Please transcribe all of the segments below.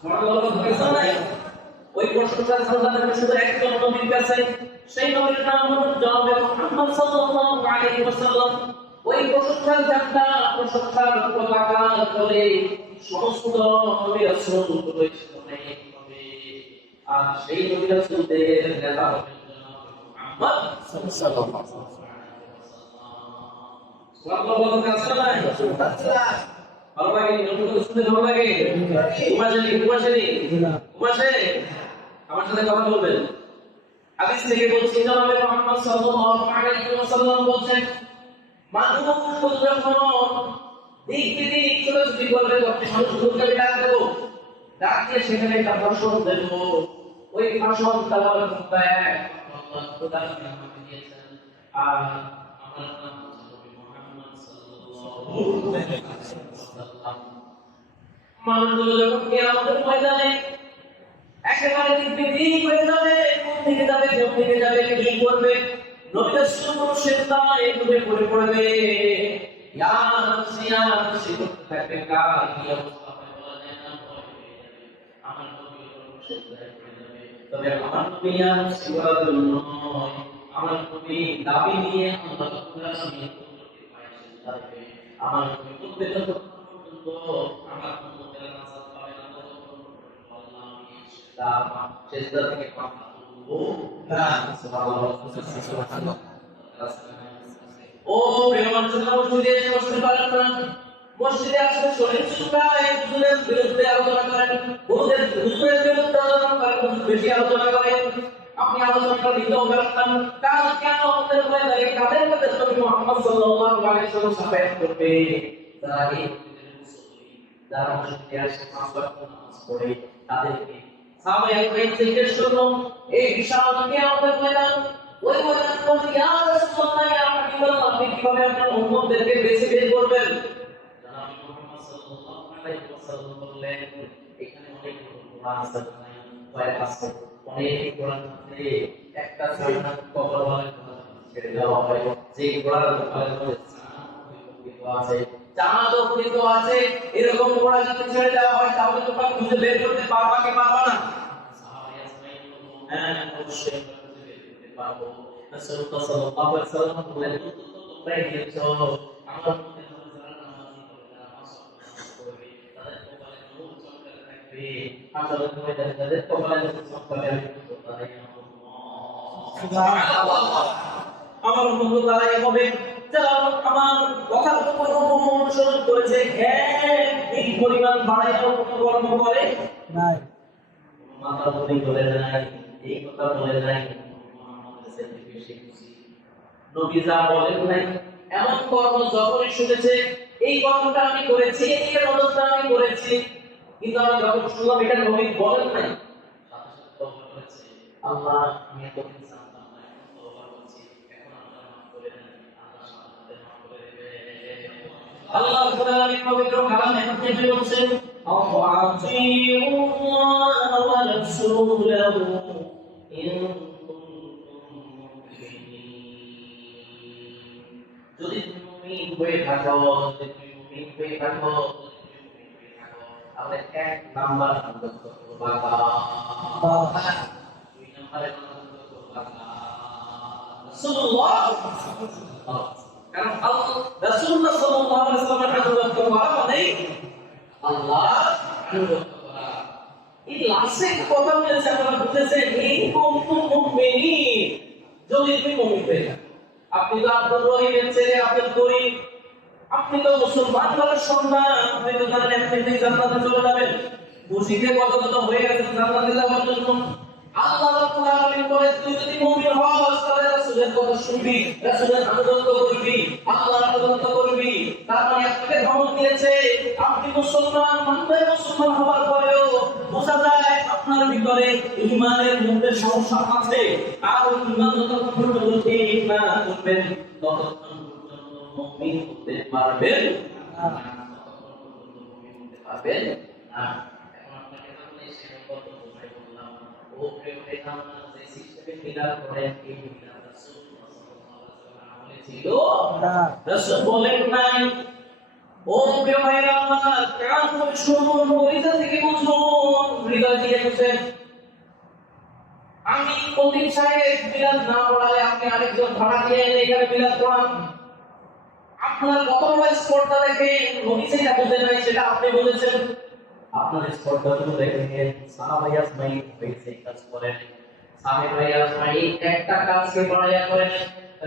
সুবহানাল্লাহ। নাই ওই প্রশ্নটা সাজানো শুধু একজন নবীর কাছে, সেই নবীর নাম হলো জনাবে মুহাম্মদ সাল্লাল্লাহু আলাইহি ওয়াসাল্লাম। ওই প্রশংসার ঝান্ডা, প্রশংসার পতাকা তলে সমস্ত নবী রাসূলগুলো অনেক হবে। আর সেই নবী রাসূলদের নেতা হবেন জনাবে মুহাম্মদ সাল্লাল্লাহু আলাইহি ওয়াসাল্লাম। ভালো লাগে নতুন শুনতে ভালো লাগে। ঘুমাসে আমার সাথে কথা বলবেন। হাদিস থেকে বলছি জনাবে মুহাম্মদ সাল্লাল্লাহু আলাইহি ওয়াসাল্লাম বলেন, মানুষ যখন দিক বিদিক ছোটাছুটি করবে তখন মানুষগুলোকে ডাক দেবো, ডাকিয়ে সেখানে একটা ভাষণ দেবো। ওই ভাষণ দেওয়ার ক্ষমতা আল্লাহ খোদা আমাকে দিয়েছেন। আর আমার নাম হচ্ছে মুহাম্মদ সাল্লাল্লাহু আলাইহি ওয়াসাল্লাম। মানুষগুলো যখন কিয়ামতের ময়দানে একেবারে দিক হয়ে যাবে, কোন দিকে যাবে, কোন দিকে যাবে, কি করবে, নবী রাসূল সেজদা এভাবে পড়বে, ইয়া নাফসি করতে থাকবে। কার কি অবস্থা হয় বলা যায় না, আমার নবী সেজদায় পড়ে যাবে। তবে আমার নবী ইয়া নাফসি করার জন্য নয়, আমার নবী দাবি নিয়ে আল্লাহ তাআলা নিয়ে করতে পারে সেজদা দেবে। আমার নবী করতে যত পর্যন্ত আমার উম্মতের নাজাত পাবে না, ততক্ষণ পর্যন্ত আল্লাহ সেজদা থেকে পাঠা তুলবো না। সুবহানাল্লাহ। ও প্রিয় মানুষরা, মসজিদে এসে বসতে পারেন না, মসজিদে আসলে শরীর চুলকায়, হুজুরের বিরুদ্ধে আলোচনা করেন, হুজুরের বিরুদ্ধে আলোচনা করেন, বেশি আলোচনা করেন, আপনি আলোচনাটা দিতেও পারতেন। কাল কেন আমাদের ময়দানে কাদের কাদের নবী মুহাম্মদ সাল্লাল্লাহু আলাইহি ওয়াসাল্লাম সাফায়াত করবে? যারা এই মসজিদের মুসল্লি, যারা মসজিদে আসে পাঁচ ওয়াক্ত নামাজ পড়ে, তাদেরকে সাহাবায়ে একরাম জিজ্ঞেস করলো, এই বিশাল কিয়ামতের ময়দান, ওই ময়দান বলতে ইয়া রাসূলুল্লাহ, ইয়া হাবিবাল্লাহ, আপনি কিভাবে আপনার উম্মতদেরকে বেছে বের করবেন? জনাব মুহাম্মদ সাল্লাল্লাহু আলাইহি ওয়াসাল্লাম বললেন, এখানে অনেক ঘোড়া আছে, কয়েক আছে, অনেক ঘোড়া আছে, একটা জান্নাত কবর বলে ছেড়ে দেওয়া হয়, যে ঘোড়ার কপালে আছে চাঁদ অঙ্কিত আছে, এরকম ঘোড়া যদি ছেড়ে দেওয়া হয় তাহলে তোমরা খুঁজে বের করতে পারবা কি পারবা না? সাহাবায়ে আজমাইন বললেন, হ্যাঁ অবশ্যই আমরা খুঁজে বের করতে পারবো। রাসূলুল্লাহ সাল্লাল্লাহু আলাইহি ওয়াসাল্লাম বললেন, তোমরাই দেখছো আমার মধ্যে যারা নামাজি হবে, যারা নামাজ পড়বে, তাদের কপালে নূর চমকাতে থাকবে, আসলে তোমরা যাদের কপালে নূর চমকাবে, আমি বলবো তারাই আমার উম্মত। সুবহানাল্লাহ। আমার উম্মত তারাই হবে যারা আমার কথার উপর অনুসরণ করেছে, এই পরিমাণ বাড়াইয়াও কোনো কর্ম করে নাই, মাথা বলি বলে নাই, এই কথা বলে নাই, মুহাম্মদের সাথে বেশি খুশি নবী যা বলেন নাই এমন কর্ম যখনই শুনেছে, এই কর্মটা আমি করেছি, এই ইবাদতটা আমি করেছি, কিন্তু আমি যখন শুনলাম এটা নবী বলেন নাই, সাথে সাথে তওবা করেছে, আল্লাহ আমি এতদিন জানতাম না, এখন তওবা করছি, এখন আল্লাহ মাফ করে দেন, আল্লাহ সাথে মাফ করে দেবে। আল্লাহ তাআলা পবিত্র কালামে হাকিমে বলেছেন, আতিউল্লাহ ওয়া রাসূলাহু ইন কুনতুম মুমিনিন। যদি তুমি মুমিন হয়ে থাকো, তাহলে এক নাম্বার অন্তত করবা, দুই নাম্বারে অন্তত করবা রাসূলুল্লাহ। কারণ রাসূলুল্লাহ সাল্লাল্লাহু আলাইহি ওয়াসাল্লামের আনুগত্য করা মানে আল্লাহ আনুগত্য করা। এই লাস্টে কথা বলেছে, আপনারা বুঝেছেন, এই কুনতুম মুমিনিন, যদি তুমি মুমিন হয়ে থাকো। আপনি তো আব্দুর রহিমের ছেলে, আব্দুল করিম, আপনি তো মুসলমান ঘরের সন্তান, আপনি তো জানেন আপনি জান্নাতে চলে যাবেন, খুশিতে কত কত হয়ে গেছে জান্নাতে যাওয়ার জন্য। আল্লাহ রাব্বুল আলামিন বলে, তুই যদি মুমিন হস তাহলে রাসূলের কথা শুনবি, রাসূলের আনুগত্য করবি, আল্লাহর আনুগত্য করবি। তার মানে আপনাকে ধমক দিয়েছে, আপনি মুসলমান, মানবে মুসলমান হওয়ার পরেও বোঝা যায় আপনার ভিতরে ঈমানের মধ্যে সমস্যা আছে। আর ওই ঈমান যতক্ষণ পর্যন্ত ঠিক না করবেন, ততক্ষণ পর্যন্ত মুমিন হতে পারবেন না, ততক্ষণ পর্যন্ত মুমিন হতে পারবেন না। এখন আপনাকে তাহলে সেই কত বোঝাই বললাম, ও প্রিয় ভাইরা, যে সিস্টেমে মিলাদ করেন, এই মিলাদ রাসূলুল্লাহ সাল্লাল্লাহু আলাইহি ওয়াসাল্লাম আমলে ছিল না, রাসূল বলেন নাই। ও প্রিয় ভাইরা, কান শুনুন, মরিদা থেকে বুঝুন, হৃদয় দিয়ে বুঝেন। আমি প্রতি সাহেব মিলাদ না পড়ালে আপনি আরেকজন ভাড়া দিয়ে এনে এখানে মিলাদ পড়ান। আপনার কত বড় স্পর্ধা দেখে নবী যেটা বুঝে নাই সেটা আপনি বলেছেন। আপনার স্পর্ধাগুলো দেখে সাহাবায়ে আজমাইন হয়েছে কাজ করেন। সাহাবায়ে আজমাইন একটা কাজকে বাড়াইয়া করেন।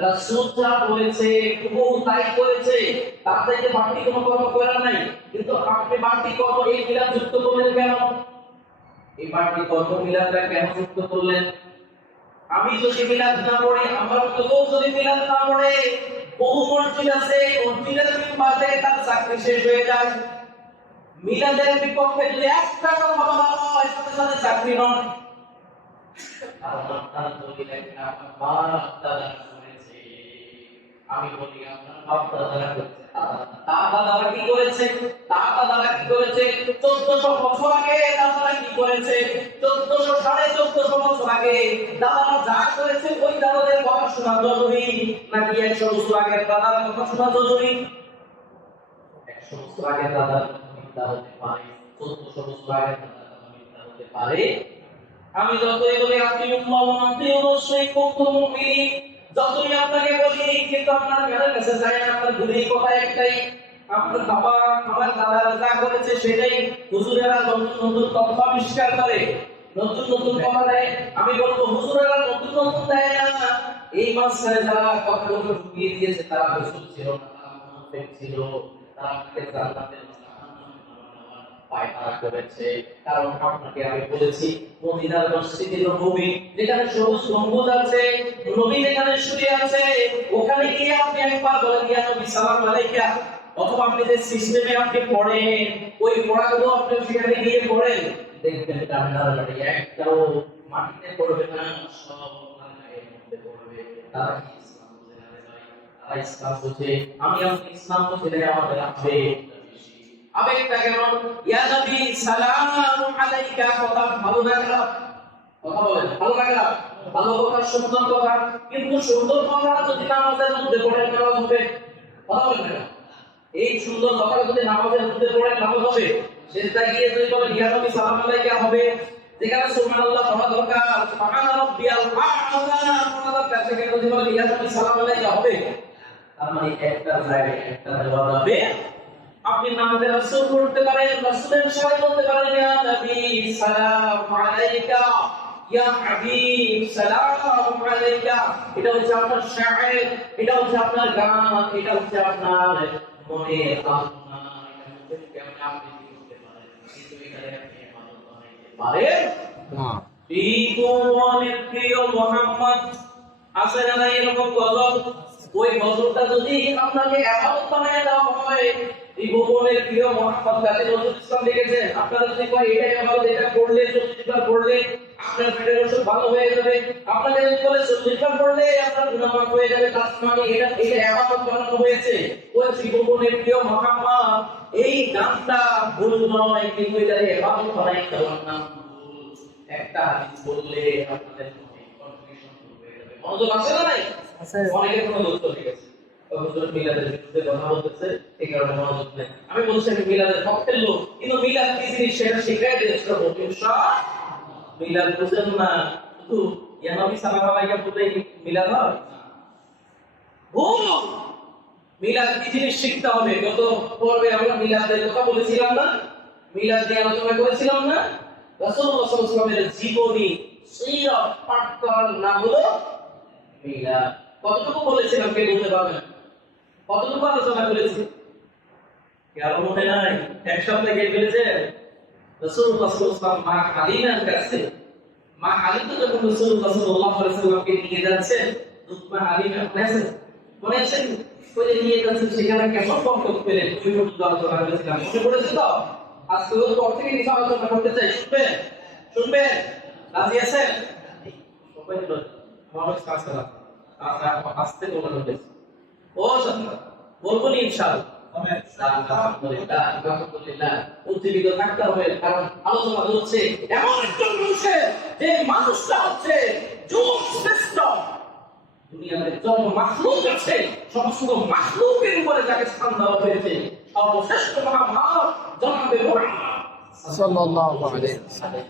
রাসূল যা বলেছে হুবহু তাই করেছে, তার চাইতে বাড়তি কোনো কর্ম করার নাই। কিন্তু আপনি বাড়তি কর্ম এই মিলাদ যুক্ত করলেন কেন? এই বাড়তি কর্ম মিলাদটা কেন যুক্ত করলেন? আমি যদি মিলাদ না পড়ি, আমার তো যদি মিলাদ না পড়ে, বহু মসজিদ আছে মসজিদের মিম্বার থেকে তার চাকরি শেষ হয়ে যায়। মিলাদের বিপক্ষে যদি একটা কথা বলা হয় সাথে সাথে চাকরি নয়। আর আপনার যদি একটা বাপ দাদা করেছে, আমি বলি আপনার বাপ দাদারা করেছে, দাদারা কি করেছে? দাদারা কি করেছে? 1400 বছর আগে দাদারা কি করেছে? 1400 1450 বছর আগে দাদারা যা করেছে ওই দাদাদের কথা শোনা জরুরি, নাকি 100 বছর আগের দাদার কথা শোনা জরুরি? 100 বছর আগের দাদার মিথ্যা হতে পারে, 1400 বছর আগের দাদার কথা মিথ্যা হতে পারে। আমি যতই বলি আপনি অবশ্যই কত মুমিন, যতই আপনাকে বলি কিন্তু আপনার কানের কাছে যায় না। আপনার ঘুরে কথা একটাই, আপনার বাবা আমার দাদারা যা করেছে সেটাই হুজুরেরা নতুন নতুন কথা আবিষ্কার করে, নতুন নতুন কথা দেয়। আমি বলবো হুজুরেরা নতুন নতুন দেয় না, এই মাঝখানে যারা কথাগুলো ঢুকিয়ে দিয়েছে তারা হুজুর ছিল না, তারা মুনাফিক ছিল, তারা জান্নাতের পায়তারা করেছে। কারণ আপনাকে আমি বলেছি মদিনার মসজিদে নববী যেখানে সবুজ গম্বুজ আছে, নবী যেখানে শুয়ে আছে, ওখানে গিয়ে আপনি একবার বলেন ইয়া নবী সালাম আলাইকা, অথবা আপনি যে সিস্টেমে আপনি পড়েন ওই পড়াগুলো আপনি সেখানে গিয়ে পড়েন, দেখবেন কান্নার দাঁড়িয়ে একটাও মাটিতে পড়বে না, সব আপনার গায়ের মধ্যে পড়বে। তারা কি ইসলাম বুঝে না? তারা ইসলাম বুঝে। আমি ইসলাম বুঝে আমাদের আপনি আবেগটা কেমন? ইয়া নবী সালামু আলাইকা, কথা ভালো লাগলো, কথা বলেন ভালো লাগলো, ভালো কথা, সুন্দর কথা। কিন্তু সুন্দর কথা যদি নামাজের মধ্যে পড়েন নামাজ হবে? কথা বলেন না। এই সুন্দর কথা যদি নামাজের মধ্যে পড়েন নামাজ হবে? সেটা গিয়ে যদি বলেন ইয়া নবী সালাম আলাইকা হবে, যেখানে সুবহানাল্লাহ পড়া দরকার, সুবহানা রাব্বিয়াল আ'লা পড়া দরকার, সেখানে যদি বলেন ইয়া নবী সালাম আলাইকা হবে? তার মানে একটা জায়গায় একটা দেওয়া যাবে। আপনি নামাজে রাসূল পড়তে পারেন, রাসূলের সাথে বলতে পারেন ইয়া নবী সালামু আলাইকা, ইয়া হাবিব সালামু আলাইকা। এটা হচ্ছে আপনার শায়ের, এটা হচ্ছে আপনার গান, এটা হচ্ছে আপনার মনের আত্মা, এটা কেমন আপনি করতে পারেন। কিন্তু এখানে আপনি ইবাদত বানাইতে পারেন না। এই কোরআনের প্রিয় মুহাম্মদ আছে না এরকম গজল, ওই গজলটা যদি আপনাকে ইবাদত বানায় দেওয়া হয়, এই ভুবনের প্রিয় মুহাম্মদ কাজী নজরুল ইসলাম লিখেছেন, আপনারা যদি কয় এটাই ইবাদত, এটা করলে 40 বার পড়লে আপনার পেটের অসুখ ভালো হয়ে যাবে, আপনাকে যদি বলে 40 বার পড়লে আপনার গুনাহ মাফ হয়ে যাবে, তার মানে এটা ইবাদত বানানো হয়েছে। ওই ভুবনের প্রিয় মুহাম্মদ, এই গানটা ভুল নয়, কিন্তু এটা ইবাদত বানাই দেওয়ার নাম ভুল। একটা হাদিস বললে আপনাদের কনফিউশন হয়ে যাবে। মনোযোগ আছে না নাই? আছে। অনেকের কোনো উত্তর ঠিক আছে, হুজুর মিলাদের বিরুদ্ধে কথা বলতেছে, এই কারণে মনোযোগ নেই। আমি বলছি আমি মিলাদের পক্ষের লোক, কিন্তু মিলাদ কি জিনিস সেটা শিখাই দিয়েছে ইনশাআল্লাহ। মিলাদ বুঝেন না, শুধু ইয়া নবী সাল্লাল্লাহু আলাইহি ওয়াসাল্লাম বলে মিলাদ হয় ভুল। মিলাদ কি জিনিস শিখতে হবে। গত পর্বে আমরা মিলাদের কথা বলেছিলাম না, মিলাদ নিয়ে আলোচনা করেছিলাম না। রাসূলুল্লাহ সাল্লাল্লাহু আলাইহি ওয়াসাল্লামের জীবনী সিরাত পাঠ করার নাম হলো মিলাদ। কতটুকু বলেছিলাম কে বলতে পারবেন? কতটুকু আলোচনা করেছি? কারো মনে নাই? এক সপ্তাহে কে বলেছে? রাসূলুল্লাহ সাল্লাল্লাহু আলাইহি ওয়াসাল্লাম মা হালিমার কাছে, মা হালিমা যখন রাসূলুল্লাহ সাল্লাল্লাহু আলাইহি ওয়াসাল্লামকে নিয়ে যাচ্ছেন, মা হালিমা মনে আছে করে নিয়ে যাচ্ছেন, সেখানে কেমন বক্তব্য পেলেন ওই পর্যন্ত আলোচনা করেছিলাম, মনে পড়েছে তো? আজকে ওর পর থেকে কিছু আলোচনা করতে চাই, শুনবেন? শুনবেন? রাজি আছেন? সবাই বলুন আমার কাজ করা আস্তে বলুন। ও সত্য বলবো নি ইনশাআল্লাহ। আলহামদুলিল্লাহ উজ্জীবিত থাকতে হবে, কারণ আলোচনা হচ্ছে এমন একটা মানুষের যে মানুষটা হচ্ছে শ্রেষ্ঠ দুনিয়াতে যত মাখলুক আছে সমস্ত মাখলুকের উপরে যাকে স্থান দেওয়া হয়েছে সর্বশ্রেষ্ঠ মহামানব জনাবে মুহাম্মদ সাল্লাল্লাহু আলাইহি ওয়াসাল্লাম।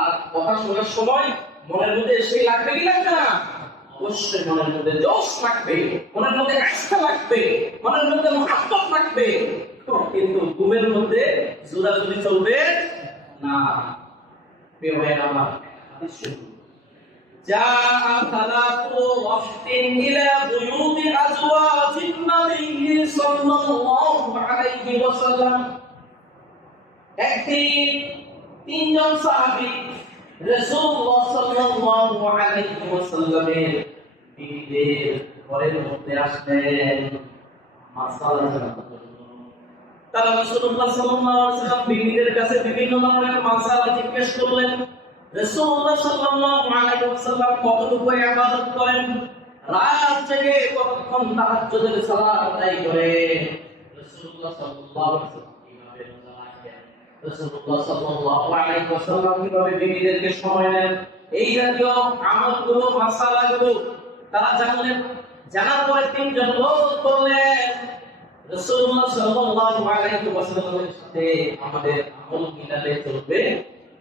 আর কথা শোনার সময় মনের মধ্যে সেই লাগবে কি লাগবে না? অবশ্যই মনের মধ্যে জোশ লাগবে, মনের মধ্যে আস্থা লাগবে, মনের মধ্যে মহব্বত লাগবে। কিন্তু ঘুমের মধ্যে জোরাজুরি চলবে না। প্রিয় ভাইয়েরা আমার, হাদিস শুনুন। جاء ثلاث وفد إلى بيوت أزواج النبي صلى الله عليه وسلم। একদিন তিনজন সাহাবী রাসূলুল্লাহ সাল্লাল্লাহু আলাইহি ওয়াসাল্লামের বিবিদের ঘরের মধ্যে আসলেন মাসালা জানার জন্য। তারা রাসূলুল্লাহ সাল্লাল্লাহু আলাইহি ওয়াসাল্লাম বিবিদের কাছে বিভিন্ন ধরনের মাসালা জিজ্ঞেস করলেন। রাসূলুল্লাহ সাল্লাল্লাহু আলাইহি ওয়াসাল্লাম কতটুকু ইবাদত করেন, রাত জেগে কতক্ষণ তাহাজ্জুদের সালাত আদায় করেন, রাসূলুল্লাহ সাল্লাল্লাহু আলাইহি ওয়াসাল্লাম কিভাবে রোজা রাখেন, রাসূলুল্লাহ সাল্লাল্লাহু আলাইহি ওয়াসাল্লাম কিভাবে বিবিদেরকে সময় নেন, এই জাতীয় আমলগুলো মাসালাগুলো তারা জানলেন। জানার পরে তিনজন লোক বললেন, রাসূলুল্লাহ সাল্লাল্লাহু আলাইহি ওয়াসাল্লামের সাথে আমাদের আমল মিলাতে চলবে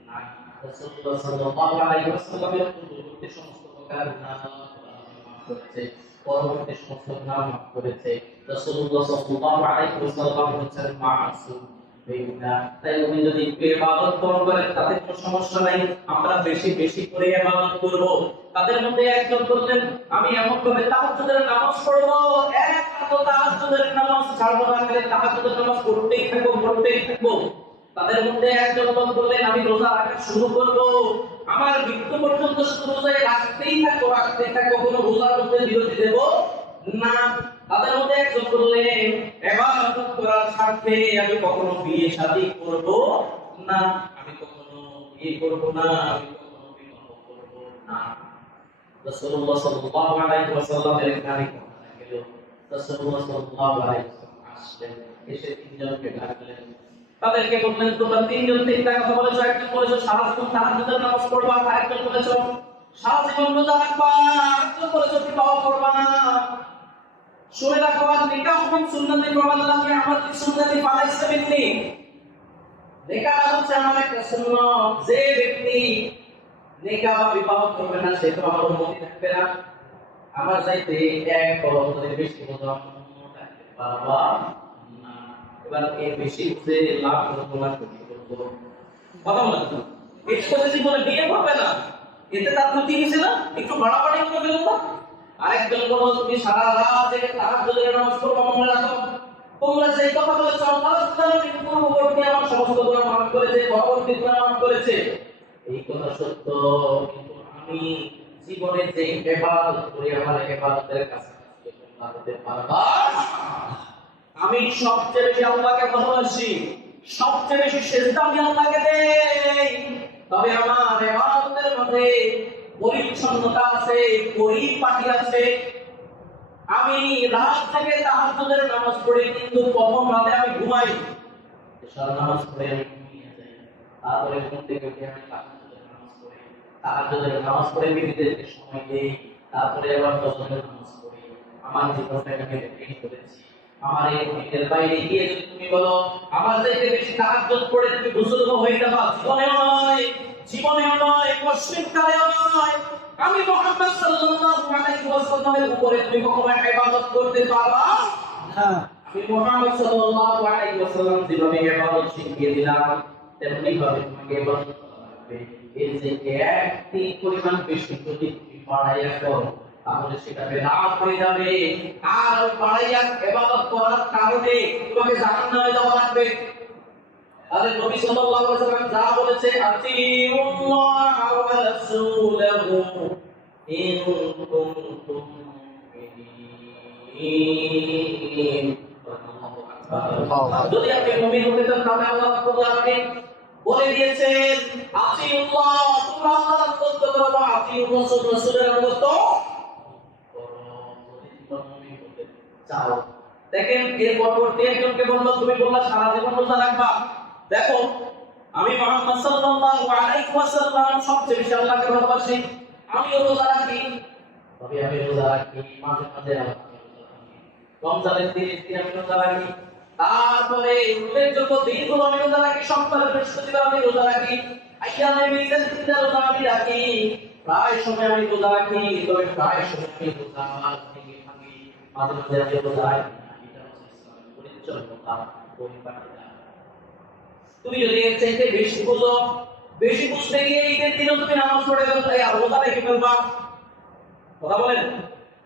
না। রাসূলুল্লাহ সাল্লাল্লাহু আলাইহি ওয়াসাল্লামের পূর্ববর্তী সমস্ত প্রকার গুনাহ মাফ করেছে, পরবর্তী সমস্ত গুনাহ মাফ করেছে। রাসূলুল্লাহ সাল্লাল্লাহু আলাইহি ওয়াসাল্লাম হচ্ছেন মাসুম। তাই উনি যদি ইবাদত করেন তাতে কোনো সমস্যা নাই, আমরা বেশি বেশি করে ইবাদত করব। তাদের মধ্যে একজন বললেন, আমি এমন ভাবে তাহাজ্জুদের নামাজ পড়ব, এক রাত তাহাজ্জুদের নামাজ ছাড়বো না, খালি তাহাজ্জুদের নামাজ পড়তেই থাকবো। তাদের মধ্যে একজন লোক বললেন, আমি রোজা রাখা শুরু করব, আমার মৃত্যু পর্যন্ত শুধু রোজা রাখতেই থাকবো, কোনো রোজার মধ্যে বিরতি দেব না। তাদের মধ্যে একজন বললেন, ইবাদত করার স্বার্থে আমি কখনো বিয়ে শাদী করব না, আমি কখনো বিয়ে করব না, আমি কখনো বিবাহ করব না। রাসূলুল্লাহ সাল্লাল্লাহু আলাইহি ওয়াসাল্লামের এখানে কথা গেল। রাসূলুল্লাহ সাল্লাল্লাহু আলাইহি ওয়াসাল্লাম আসলেন, এসে তিনজনকে ডাকলেন। তাদেরকে বললেন, তোমরা তিনজন তিনটা কথা বলেছো, একজন বলেছো সারা জীবন তাহাজ্জুদের নামাজ পড়বা, আর একজন বলেছো সারা জীবন রোজা রাখবা, একজন বলেছো বিবাহ করবা না। শুনে রাখো, নিকাহ হুকুম সুন্নতি প্রমাণাল্লাহি আমাদের সুন্নতি ফালাইসা মিন্নি। নিকাহ হচ্ছে আমার একটা সুন্নাত, যে ব্যক্তি নিকাহ বা বিবাহ করবে না সে তো আমার উম্মতি থাকবে না। আমার চাইতে এক বছরের বেশি বোঝা থাকতে পারবা না। এবার এর বেশি যে লাভ করবো না করবো কথা বলেন তো, এর সাথে জীবনে বিয়ে করবে না, এতে তার ক্ষতি হয়েছে না? একটু বাড়াবাড়ি করে ফেলুন না। আরেকজন বলো, তুমি সারা রাত জেগে তাহাজ্জুদের নামাজ পড়বা, মনে রাখো তোমরা যে কথা বলেছো আল্লাহ তাআলা পূর্ববর্তী আমার সমস্ত গুনাহ মাফ করেছে, পরবর্তী গুনাহ মাফ করেছে, এই কথা সত্য। কিন্তু আমি জীবনে যে ইবাদত করি, আমার ইবাদতের কাছে তোমরা হতে পারবা। আমি সবচেয়ে বেশি আল্লাহকে ভালোবাসি, সবচেয়ে বেশি সিজদা আমি আল্লাহকে দেই, তবে আমার ইবাদতের মধ্যে পরিচ্ছন্নতা আছে, পরিপাটি আছে। আমি রাত থেকে তাহাজ্জুদের নামাজ পড়ি, কিন্তু প্রথম রাতে আমি ঘুমাই, সারা নামাজ পড়ে আমি ঘুমিয়ে যাই, তারপরে ঘুম থেকে উঠে আমি তাহাজ্জুদের নামাজ পড়ে বিবিদেরকে সময় দেই, তারপরে আবার ফজরের নামাজ পড়ি। আমার জীবনটাকে আমি রেডি করেছি। আমার এই ঘরের বাইরে গিয়ে যদি তুমি বলো আমার চাইতে বেশি তাহাজ্জুদ পড়ে তুমি বুজুর্গ হয়ে যাবা, জীবনেও নয়, পশ্চিমকালেও নয়। আমি মুহাম্মদ সাল্লাল্লাহু আলাইহি ওয়াসাল্লামের উপরে তুমি কখনো ইবাদত করতে পারবা না। আমি মুহাম্মদ সাল্লাল্লাহু আলাইহি ওয়াসাল্লাম যেভাবে ইবাদত শিখিয়ে দিলাম, তেমনি ভাবে তোমাকে ইবাদত করতে হবে। এর যে একটি পরিমাণ বেশি যদি তুমি বাড়াইয়া করো, তাহলে সেটা বেদাত হয়ে যাবে, আর বাড়াইয়া ইবাদত করার কারণে তোমাকে জাহান্নামে যাওয়া লাগবে। আরে নবী সাল্লাল্লাহু আলাইহি ওয়াসাল্লাম যা বলেছে, আতিউল্লাহ ওয়া রাসূলাহু ইন কুনতুম মুমিনিন। যদি আপনি মুমিন হতে চান তাহলে আল্লাহ তাআলা বলে দিয়েছেন, আতিউল্লাহ, তোমরা আল্লাহর আনুগত্য করো, আতিউর রাসূলের আনুগত্য করো। যদি তোমরা মুমিন হতে চাও, দেখেন এর পরবর্তী একজনকে বলল, তুমি বললা সারা জীবন রোজা রাখবা। দেখো, আমি মুহাম্মদ সাল্লাল্লাহু আলাইহি ওয়াসাল্লাম সবচেয়ে বেশি আল্লাহকে ভালোবাসি, আমিও রোজা রাখি, তবে আমি রোজা রাখি মাঝে মাঝে রমজানের 30 দিন আমি রোজা রাখি, তারপরে উল্লেখযোগ্য দিনগুলো আমি রোজা রাখি, সপ্তাহে বৃহস্পতিবার আমি রোজা রাখি, আইয়ামে বিদের দিনে রোজা আমি রাখি, প্রায় সময় আমি রোজা রাখি, তবে প্রায় সময় আমি রোজা ভেঙে থাকি, মাঝে মাঝে আমি রোজা রাখি না। এটা হচ্ছে ইসলামের পরিচ্ছন্নতা, পরিপাটিতা। তুমি যদি এর চাইতে বেশি বুঝো, বেশি বুঝতে গিয়ে ঈদের দিনও তুমি নামাজ পড়ে গেল, তাই আর রোজা রেখে ফেলবা। কথা বলেন,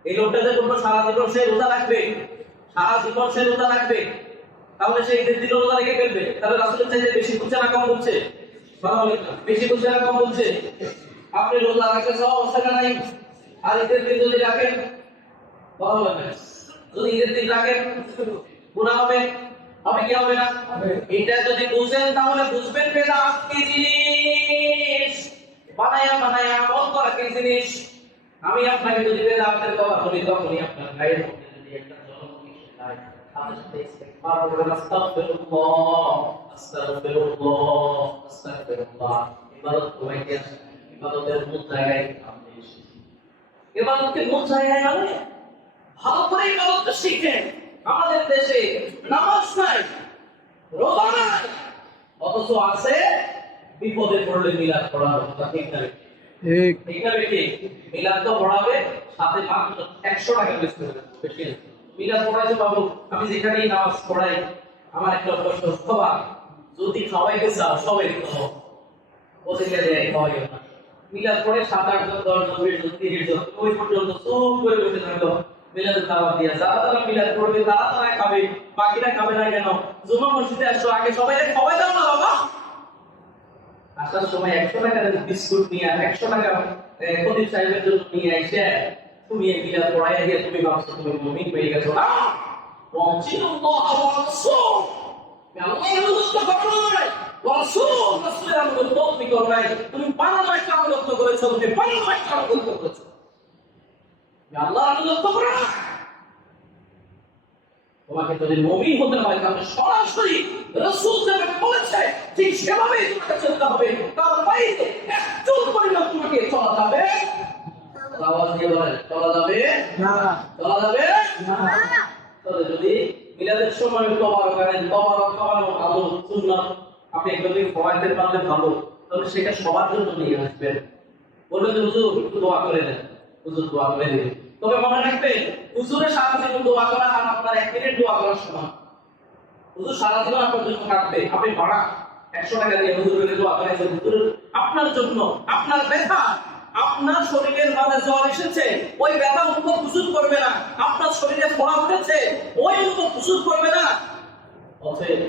এই লোকটা যে বলবো সারা জীবন সে রোজা রাখবে, সারা জীবন সে রোজা রাখবে, তাহলে সে ঈদের দিনও রোজা রেখে ফেলবে, তাহলে রাসূলের চাইতে বেশি বুঝছে না কম বুঝছে? কথা বলেন না, বেশি বুঝছে না কম বুঝছে? আপনি রোজা রাখতে সব অবস্থা নাই, আর ঈদের দিন যদি রাখেন, কথা বলেন না, যদি ঈদের দিন রাখেন গুনাহ হবে, হবে কি হবে না? এটা যদি বুঝেন তাহলে বুঝবেন বেদাত কি জিনিস, বানায়া বানায়া আমল করা কি জিনিস। আমি আপনাকে যদি বেদাতের কথা বলি, তখনই আপনার গায়ের মধ্যে যদি একটা জ্বলন্ত শেখায়, তাহলে সাথে ইস্তেগফার করবেন, আস্তাগফিরুল্লাহ আস্তাগফিরুল্লাহ আস্তাগফিরুল্লাহ। ইবাদত করাইতে আসেন, ইবাদতের মূল জায়গায় আপনি এসেছেন। ইবাদতের মূল জায়গায় মানে ভালো করে ইবাদতটা শিখেন। আমাদের দেশে নামাজ নাই, রোজা নাই, অথচ আছে বিপদে পড়লে মিলাদ পড়ানো। ঠিক না? ঠিক না বেটি? মিলাদ তো পড়াবে, সাথে মাত্র 100 টাকা বেশি করে মিলাদ পড়াইছে বাবু। আমি যেখানেই নামাজ পড়াই আমার একটা প্রশ্ন, বাবা যদি সবাইকে চাও সবাই খাও, ওদেরকে দেয় খাওয়াই না। মিলাদ পড়ে 7-8 জন 10 জন 20 জন 30 জন ওই পর্যন্ত চুপ করে বসে থাকতো। মিলাদের দাওয়াত দিয়া যারা মিলাদ পড়বে তারা খাবে, বাকিরা খাবে না কেন? জুমা মসজিদে আসো, আগে সবাই খাওয়াই দাও না বাবা। আসার সময় 100 টাকার বিস্কুট নিয়ে 100 টাকা খতিব সাহেবের জন্য নিয়ে এসে তুমি এই মিলাদ পড়াইয়া দিয়ে তুমি ভাবছো তুমি মুমিন হয়ে গেছো না। ওয়াজিল্লাহ ওয়া রাসূল, আল্লাহর অনুগত করো নাই, রাসূলের অনুগত তুমি করো নাই। তুমি বানানো একটা অনুগত করেছো, তুমি বানানো একটা অনুগত করেছো, আল্লাহর অনুগত করো না। তোমাকে যদি মুমিন হতে হয় তাহলে সরাসরি রাসূল যেভাবে বলেছে ঠিক সেভাবেই তোমাকে চলতে হবে, তার বাইরে একচুল পরিমাণ তোমাকে চলা যাবে আওয়াজ দিয়ে বলেন, চলা যাবে না, চলা যাবে না। তাহলে যদি মিলাদের সময় তোবারক করেন, তোবারক খাওয়ানো ভালো সুন্নাত, আপনি একদমই ফওয়ায়েদের পারলে ভালো, তাহলে সেটা সবার জন্য নিয়ে আসবেন। বলবেন যে হুজুর একটু দোয়া করে দেন, হুজুর দোয়া করে দিন। তবে মনে রাখবেন হুজুরের সারা জীবন দোয়া করা আর আপনার 1 মিনিট দোয়া করার সমান। হুজুর সারা জীবন আপনার জন্য কাঁদবে, আপনি ভাড়া 100 টাকা দিয়ে হুজুরের দোয়া করাইছেন, হুজুর আপনার জন্য, আপনার ব্যথা, আপনার শরীরের মাঝে জ্বর এসেছে, ওই ব্যথা অনুভব হুজুর করবে না। আপনার শরীরে ফোড়া উঠেছে, ওই অনুভব হুজুর করবে না। অতএব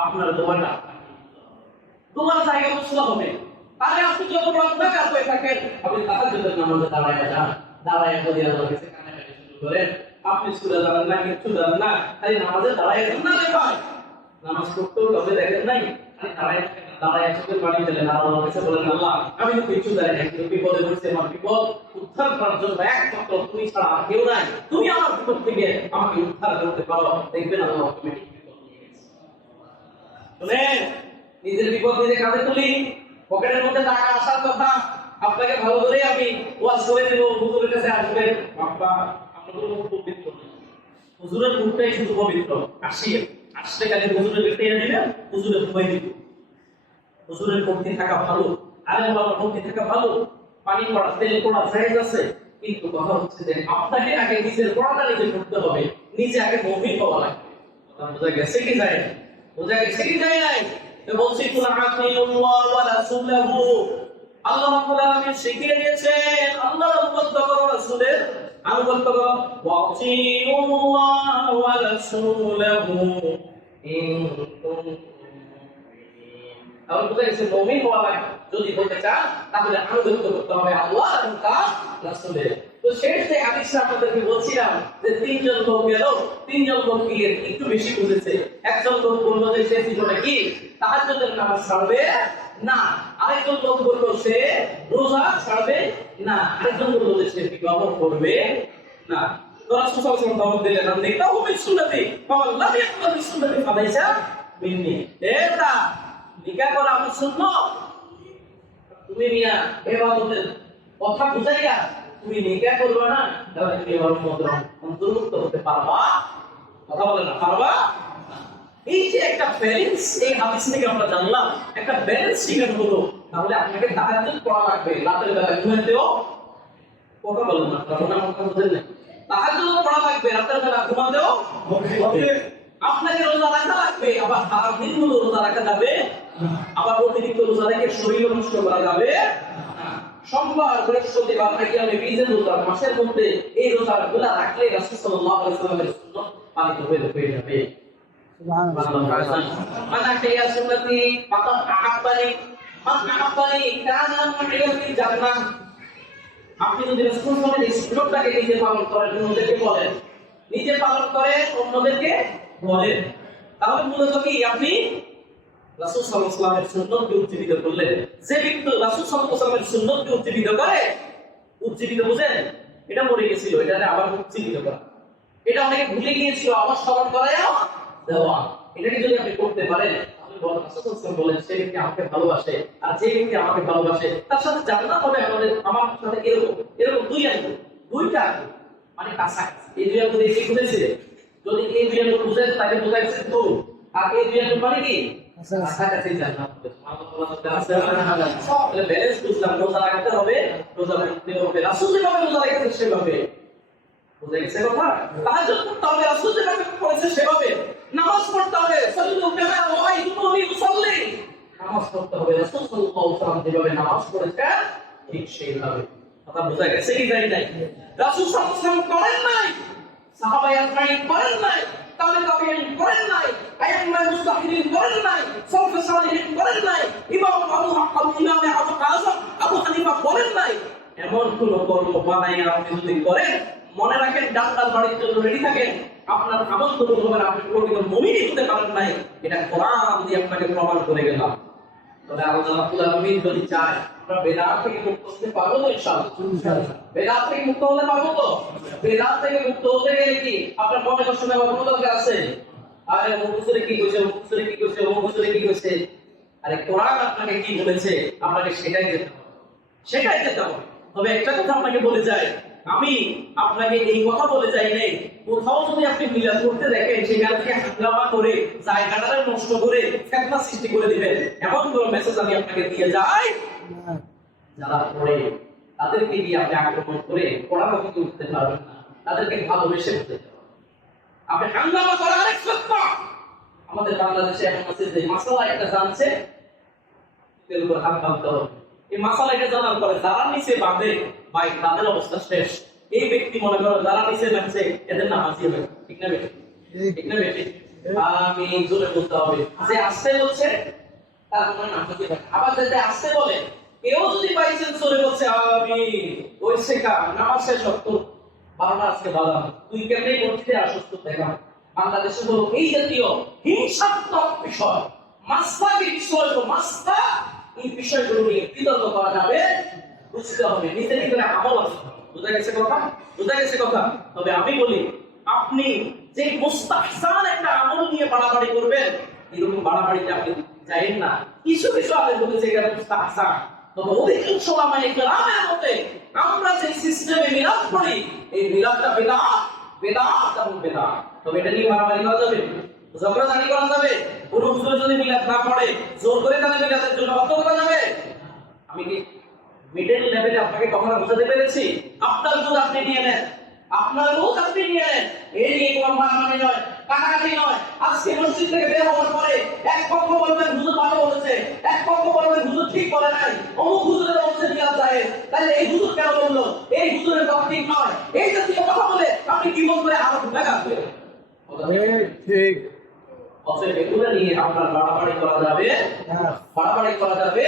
আপনার দোয়াটা তোমার জায়গা মসলা হবে। তাহলে আপনি যত বড় গুনাহগার হয়ে থাকেন, আপনি তাহাজ্জুদের নামাজে দাঁড়ায় যান, দাঁড়ায় যদি আল্লাহর কাছে কান্নাকাটি শুরু করেন, আপনি সূরা জানেন না, কিছু জানেন না, তাই নামাজে দাঁড়ায় যান না রে ভাই। নামাজ পড়তেও কাউকে দেখেন নাই, দাঁড়ায় দাঁড়ায় চোখের পানি ফেলেন, আল্লাহর কাছে বলেন, আল্লাহ আমি তো কিছু জানি না, কিন্তু বিপদে পড়েছে, আমার বিপদ উদ্ধার করার জন্য একমাত্র তুমি ছাড়া আর কেউ নাই, তুমি আমার বিপদ থেকে আমাকে উদ্ধার করতে পারো। দেখবেন আল্লাহ অটোমেটিক বিপদ নিয়ে গেছে। শুনেন, নিজের বিপদ নিজে কাঁধে তুলি, পকেটের মধ্যে টাকা আসার কথা, আপনাকে ভালো করে আমি ওয়াজ করে দেব, হুজুরের কাছে আসবেন, বাবা আপনাদের মুখ পবিত্র না, হুজুরের মুখটাই শুধু পবিত্র। আসলে খালি হুজুরের কাছে দিবেন, হুজুরের ভয় দিবেন। হুজুরের ভক্তি থাকা ভালো, আলেম বাবার ভক্তি থাকা ভালো, পানি পড়া তেল পড়া জায়েজ আছে, কিন্তু কথা হচ্ছে যে আপনাকে আগে নিজের পড়াটা নিজে করতে হবে, নিজে আগে মুমিন হওয়া লাগবে। কথা বোঝা গেছে কি যায়? বোঝা গেছে কি যায় নাই? তো বলছি কুল আতিউল্লাহ ওয়া রাসূলহু, আল্লাহ রাব্বুল আলামিন শিখিয়ে দিয়েছেন আল্লাহর অনুগত করো, রাসূলের অনুগত করো। ওয়া আতিউল্লাহ ওয়া রাসূলহু ইন কুনতুম মুমিনিন। তাহলে বোঝা গেছে মুমিন হওয়া লাগবে। যদি হতে চান তাহলে অনুগত করতে হবে আল্লাহ এবং তার রাসূলের। তো শেষ যে হাদিসটা আপনাদেরকে বলছিলাম যে 3 জন লোক গেল, 3 জন লোক গিয়ে একটু বেশি বুঝেছে। একজন লোক বলল যে সে জীবনে কি তাহাজ্জুদের নামাজ ছাড়বে না, আরেকজন লোক বলল সে রোজা ছাড়বে না, আরেকজন বলল যে সে বিবাহ করবে না। তো রাসূল সাল্লাল্লাহু আলাইহি ওয়াসাল্লাম দাওয়াত দিলেন, নিকাহু বিসুন্নতি ফাওয়াল্লাযী ইয়াকুলু বিসুন্নতি ফালাইসা মিন্নি। এটা নিকাহ করা আপনি সুন্নাত, তুমি মিয়া ইবাদতের কথা বুঝাইয়া তুমি নিকাহ করবে না, তাহলে তুমি আমার উম্মতের অন্তর্ভুক্ত হতে পারবা? কথা বলে না পারবা? এই যে একটা ব্যালেন্স এই হাদিস থেকে আমরা জানলাম, একটা ব্যালেন্স শিখানো হলো। তাহলে আপনাকে তাহাজ্জুদ পড়া লাগবে, রাতের বেলা ঘুমাতেও কথা বলুন না, কথা বলছেন না, তাহাজ্জুদ পড়া লাগবে, রাতের বেলা ঘুমাতেও হবে। আপনাকে রোজা রাখা লাগবে, আবার সারা দিনগুলো রোজা রাখা যাবে, আবার অতিরিক্ত রোজা রেখে শরীর নষ্ট করা যাবে। সোমবার বৃহস্পতিবার নাকি আমি বীজের রোজা মাসের মধ্যে এই রোজাগুলো রাখলে রাসূল সাল্লাল্লাহু আলাইহি ওয়াসাল্লামের সুন্নাত পালিত হয়ে যাবে। Mana kaya sunnati faqad ahabbani man ahabbani kana mu'min fil jannah. আপনি যদি রাসূল সাল্লাল্লাহু আলাইহি ওয়াসাল্লামকে নিজে পালন করেন, অন্যদেরকে বলেন, নিজে পালন করে অন্যদেরকে বলেন, তাহলে মূলত কি আপনি রাসূল সাল্লাল্লাহু আলাইহি ওয়াসাল্লামের সুন্নাতকে উজ্জীবিত করলেন। যে ব্যক্তি রাসূল সাল্লাল্লাহু আলাইহি ওয়াসাল্লামের সুন্নাতকে উজ্জীবিত করে, উজ্জীবিত বুঝেন, এটা মরে গেছিল, এটা আবার উজ্জীবিত করা, এটা অনেকে ভুলে গিয়েছিল, আবার স্মরণ করায়া দেওয়া। এটাকে যদি আপনি করতে পারেন, তাহলে বলেন রাসূল সাল্লাল্লাহু আলাইহি ওয়াসাল্লাম বলেন, সে ব্যক্তি আমাকে ভালোবাসে, আর যে ব্যক্তি আমাকে ভালোবাসে তার সাথে জান্নাত হবে। আমার সাথে এরকম দুইটা মানে কাছাকাছি। এই দুই আঙ্গুল দিয়ে কি বুঝেছে? যদি এই দুই আঙ্গুল বুঝেন তাহলে বোঝা গেছে তো, আর এই দুই আঙ্গুল মানে কি কাছাকাছি জান্নাত হবে। তাহলে ব্যালেন্স বুঝলাম, রোজা রাখতে হবে, রোজা রাখতে হবে রাসূল যেভাবে রোজা রেখেছে সেভাবে, বুঝে গেছে কথা? তাহাজ্জুদ পড়তে হবে রাসূল যেভাবে করেছে সেভাবে, নামাজ পড়তে হবে সাল্লু কামা রাআইতুমুনি উসাল্লি, নামাজ পড়তে হবে রাসূল সাল্লাল্লাহু আলাইহি ওয়াসাল্লাম যেভাবে নামাজ পড়েছেন ঠিক সেইভাবে। কথা বুঝা গেছে কি জানি নাই? রাসূল সাল্লাল্লাহু আলাইহি ওয়াসাল্লাম করেন নাই, সাহাবায়ে কেরাম করেন নাই, তাবেঈন করেন নাই, আইম্মায়ে মুস্তাহিদিন করেন নাই, সালফে সালিহিন করেন নাই, ইমাম আবু কাসিম আবু হানিফা করেন নাই। এমন কোন কর্ম বানাই আপনি যদি করেন, মনে রাখেন ডাক্তার বাড়ির জন্য রেডি থাকেন, আপনার আমল কবুল হবে না, আপনি প্রকৃত মুমিনই হতে পারেন নাই। এটা কোরআন দিয়ে আপনাকে প্রমাণ করে গেলাম। তবে আল্লাহ রাব্বুল আলামিন যদি চায় আমরা বেদাত থেকে মুক্ত হতে পারবো তো ইনশাআল্লাহ। বেদাত থেকে মুক্ত হতে পারবো তো? বেদাত থেকে মুক্ত হতে গেলে কি আপনার মনে কষ্ট নেওয়ার কোনো দরকার আছে? আরে ও হুজুরে কি কইছে, ও হুজুরে কি কইছে, ও হুজুরে কি কইছে? আরে কোরআন আপনাকে কি বলেছে আপনাকে সেটাই যেতে হবে। তবে একটা কথা আপনাকে বলে যাই, আমি আপনাকে এই কথা বলে যাই নাই, কোথাও যদি আপনি মিলাদ করতে দেখেন সেখানে হাঙ্গামা করে জায়গাটা নষ্ট করে ফিতনা সৃষ্টি করে দিবেন, এমন কোন মেসেজ আমি আপনাকে দিয়ে যাই, যারা পড়ে তাদেরকে দিয়ে আপনি আক্রমণ করে পড়ানো থেকে উঠতে পারবেন না, তাদেরকে ভালোবেসে উঠতে পারবেন। আপনি হাঙ্গামা করা আরেক ফিতনা। আমাদের বাংলাদেশে এখন আছে যে মাসালা একটা জানছে এর উপর হাত বাঁধতে হবে, এই মাসালা এটা জানার পরে যারা নিচে বাঁধে ভাই তাদের অবস্থা শেষ। এই ব্যক্তি মনে করো যারা নিচে বাঁধছে এদের নামাজি হবে, ঠিক না বেটি? ঠিক না বেটি? আমি জোরে বলতে হবে, যে আসতে বলছে তার মনে নামাজি হবে। আবার যদি আসতে বলে কেউ যদি পাইছেন জোরে বলছে আমি ওই শেখা নামাজ শেষ হতো বারবার আজকে বাধা, তুই কেমনি করছিস অসুস্থ দেখা। বাংলাদেশে হলো এই জাতীয় হিংসাত্মক বিষয়, মাসলাকি বিষয়, মাসলা এই বিষয়গুলো নিয়ে বিতর্ক করা যাবে, বুঝতে হবে নিজের ভিতরে আমল আছে। বুঝা গেছে কথা? বুঝা গেছে কথা? তবে আমি বলি আপনি যে মুস্তাহসান একটা আমল নিয়ে বাড়াবাড়ি করবেন, এরকম বাড়াবাড়িতে আপনি যাইেন না। কিছু আগে বলেছে এটা মুস্তাহসান, তবে অধিকাংশ ওলামায়ে কেরামের মতে আমরা যে সিস্টেমে মিলাদ করি এই মিলাদটা বেদাত এবং বেদাত। তবে এটা নিয়ে বাড়াবাড়ি করা যাবে, ঝগড়াঝাটি করা যাবে, কোন হুজুর যদি মিলাদ না পড়ে জোর করে তাদের মিলাদের জন্য বাধ্য করা যাবে। আমি কি মিডল লেভেলে আপনাকে কখনো বোঝাতে পেরেছি? আপনার বুঝ আপনি নিয়ে নেন, আপনার বুঝ আপনি নিয়ে নেন, এই নিয়ে কোনো মারামারি নয়, কাটাকাটি নয়। আজকে মসজিদ থেকে বের হওয়ার পরে এক পক্ষ বলবেন হুজুর ভালো বলেছে, এক পক্ষ বলবেন হুজুর ঠিক বলে নাই, অমুক হুজুরের বলছে মিলাদ যায়, তাহলে এই হুজুর কেন বললো, এই হুজুরের কথা ঠিক নয়, এই জাতীয় কথা বলে আপনি কি মন করে আরো ঢুকাবে? ঠিক অতএব এগুলো নিয়ে আপনার বাড়াবাড়ি করা যাবে, বাড়াবাড়ি করা যাবে।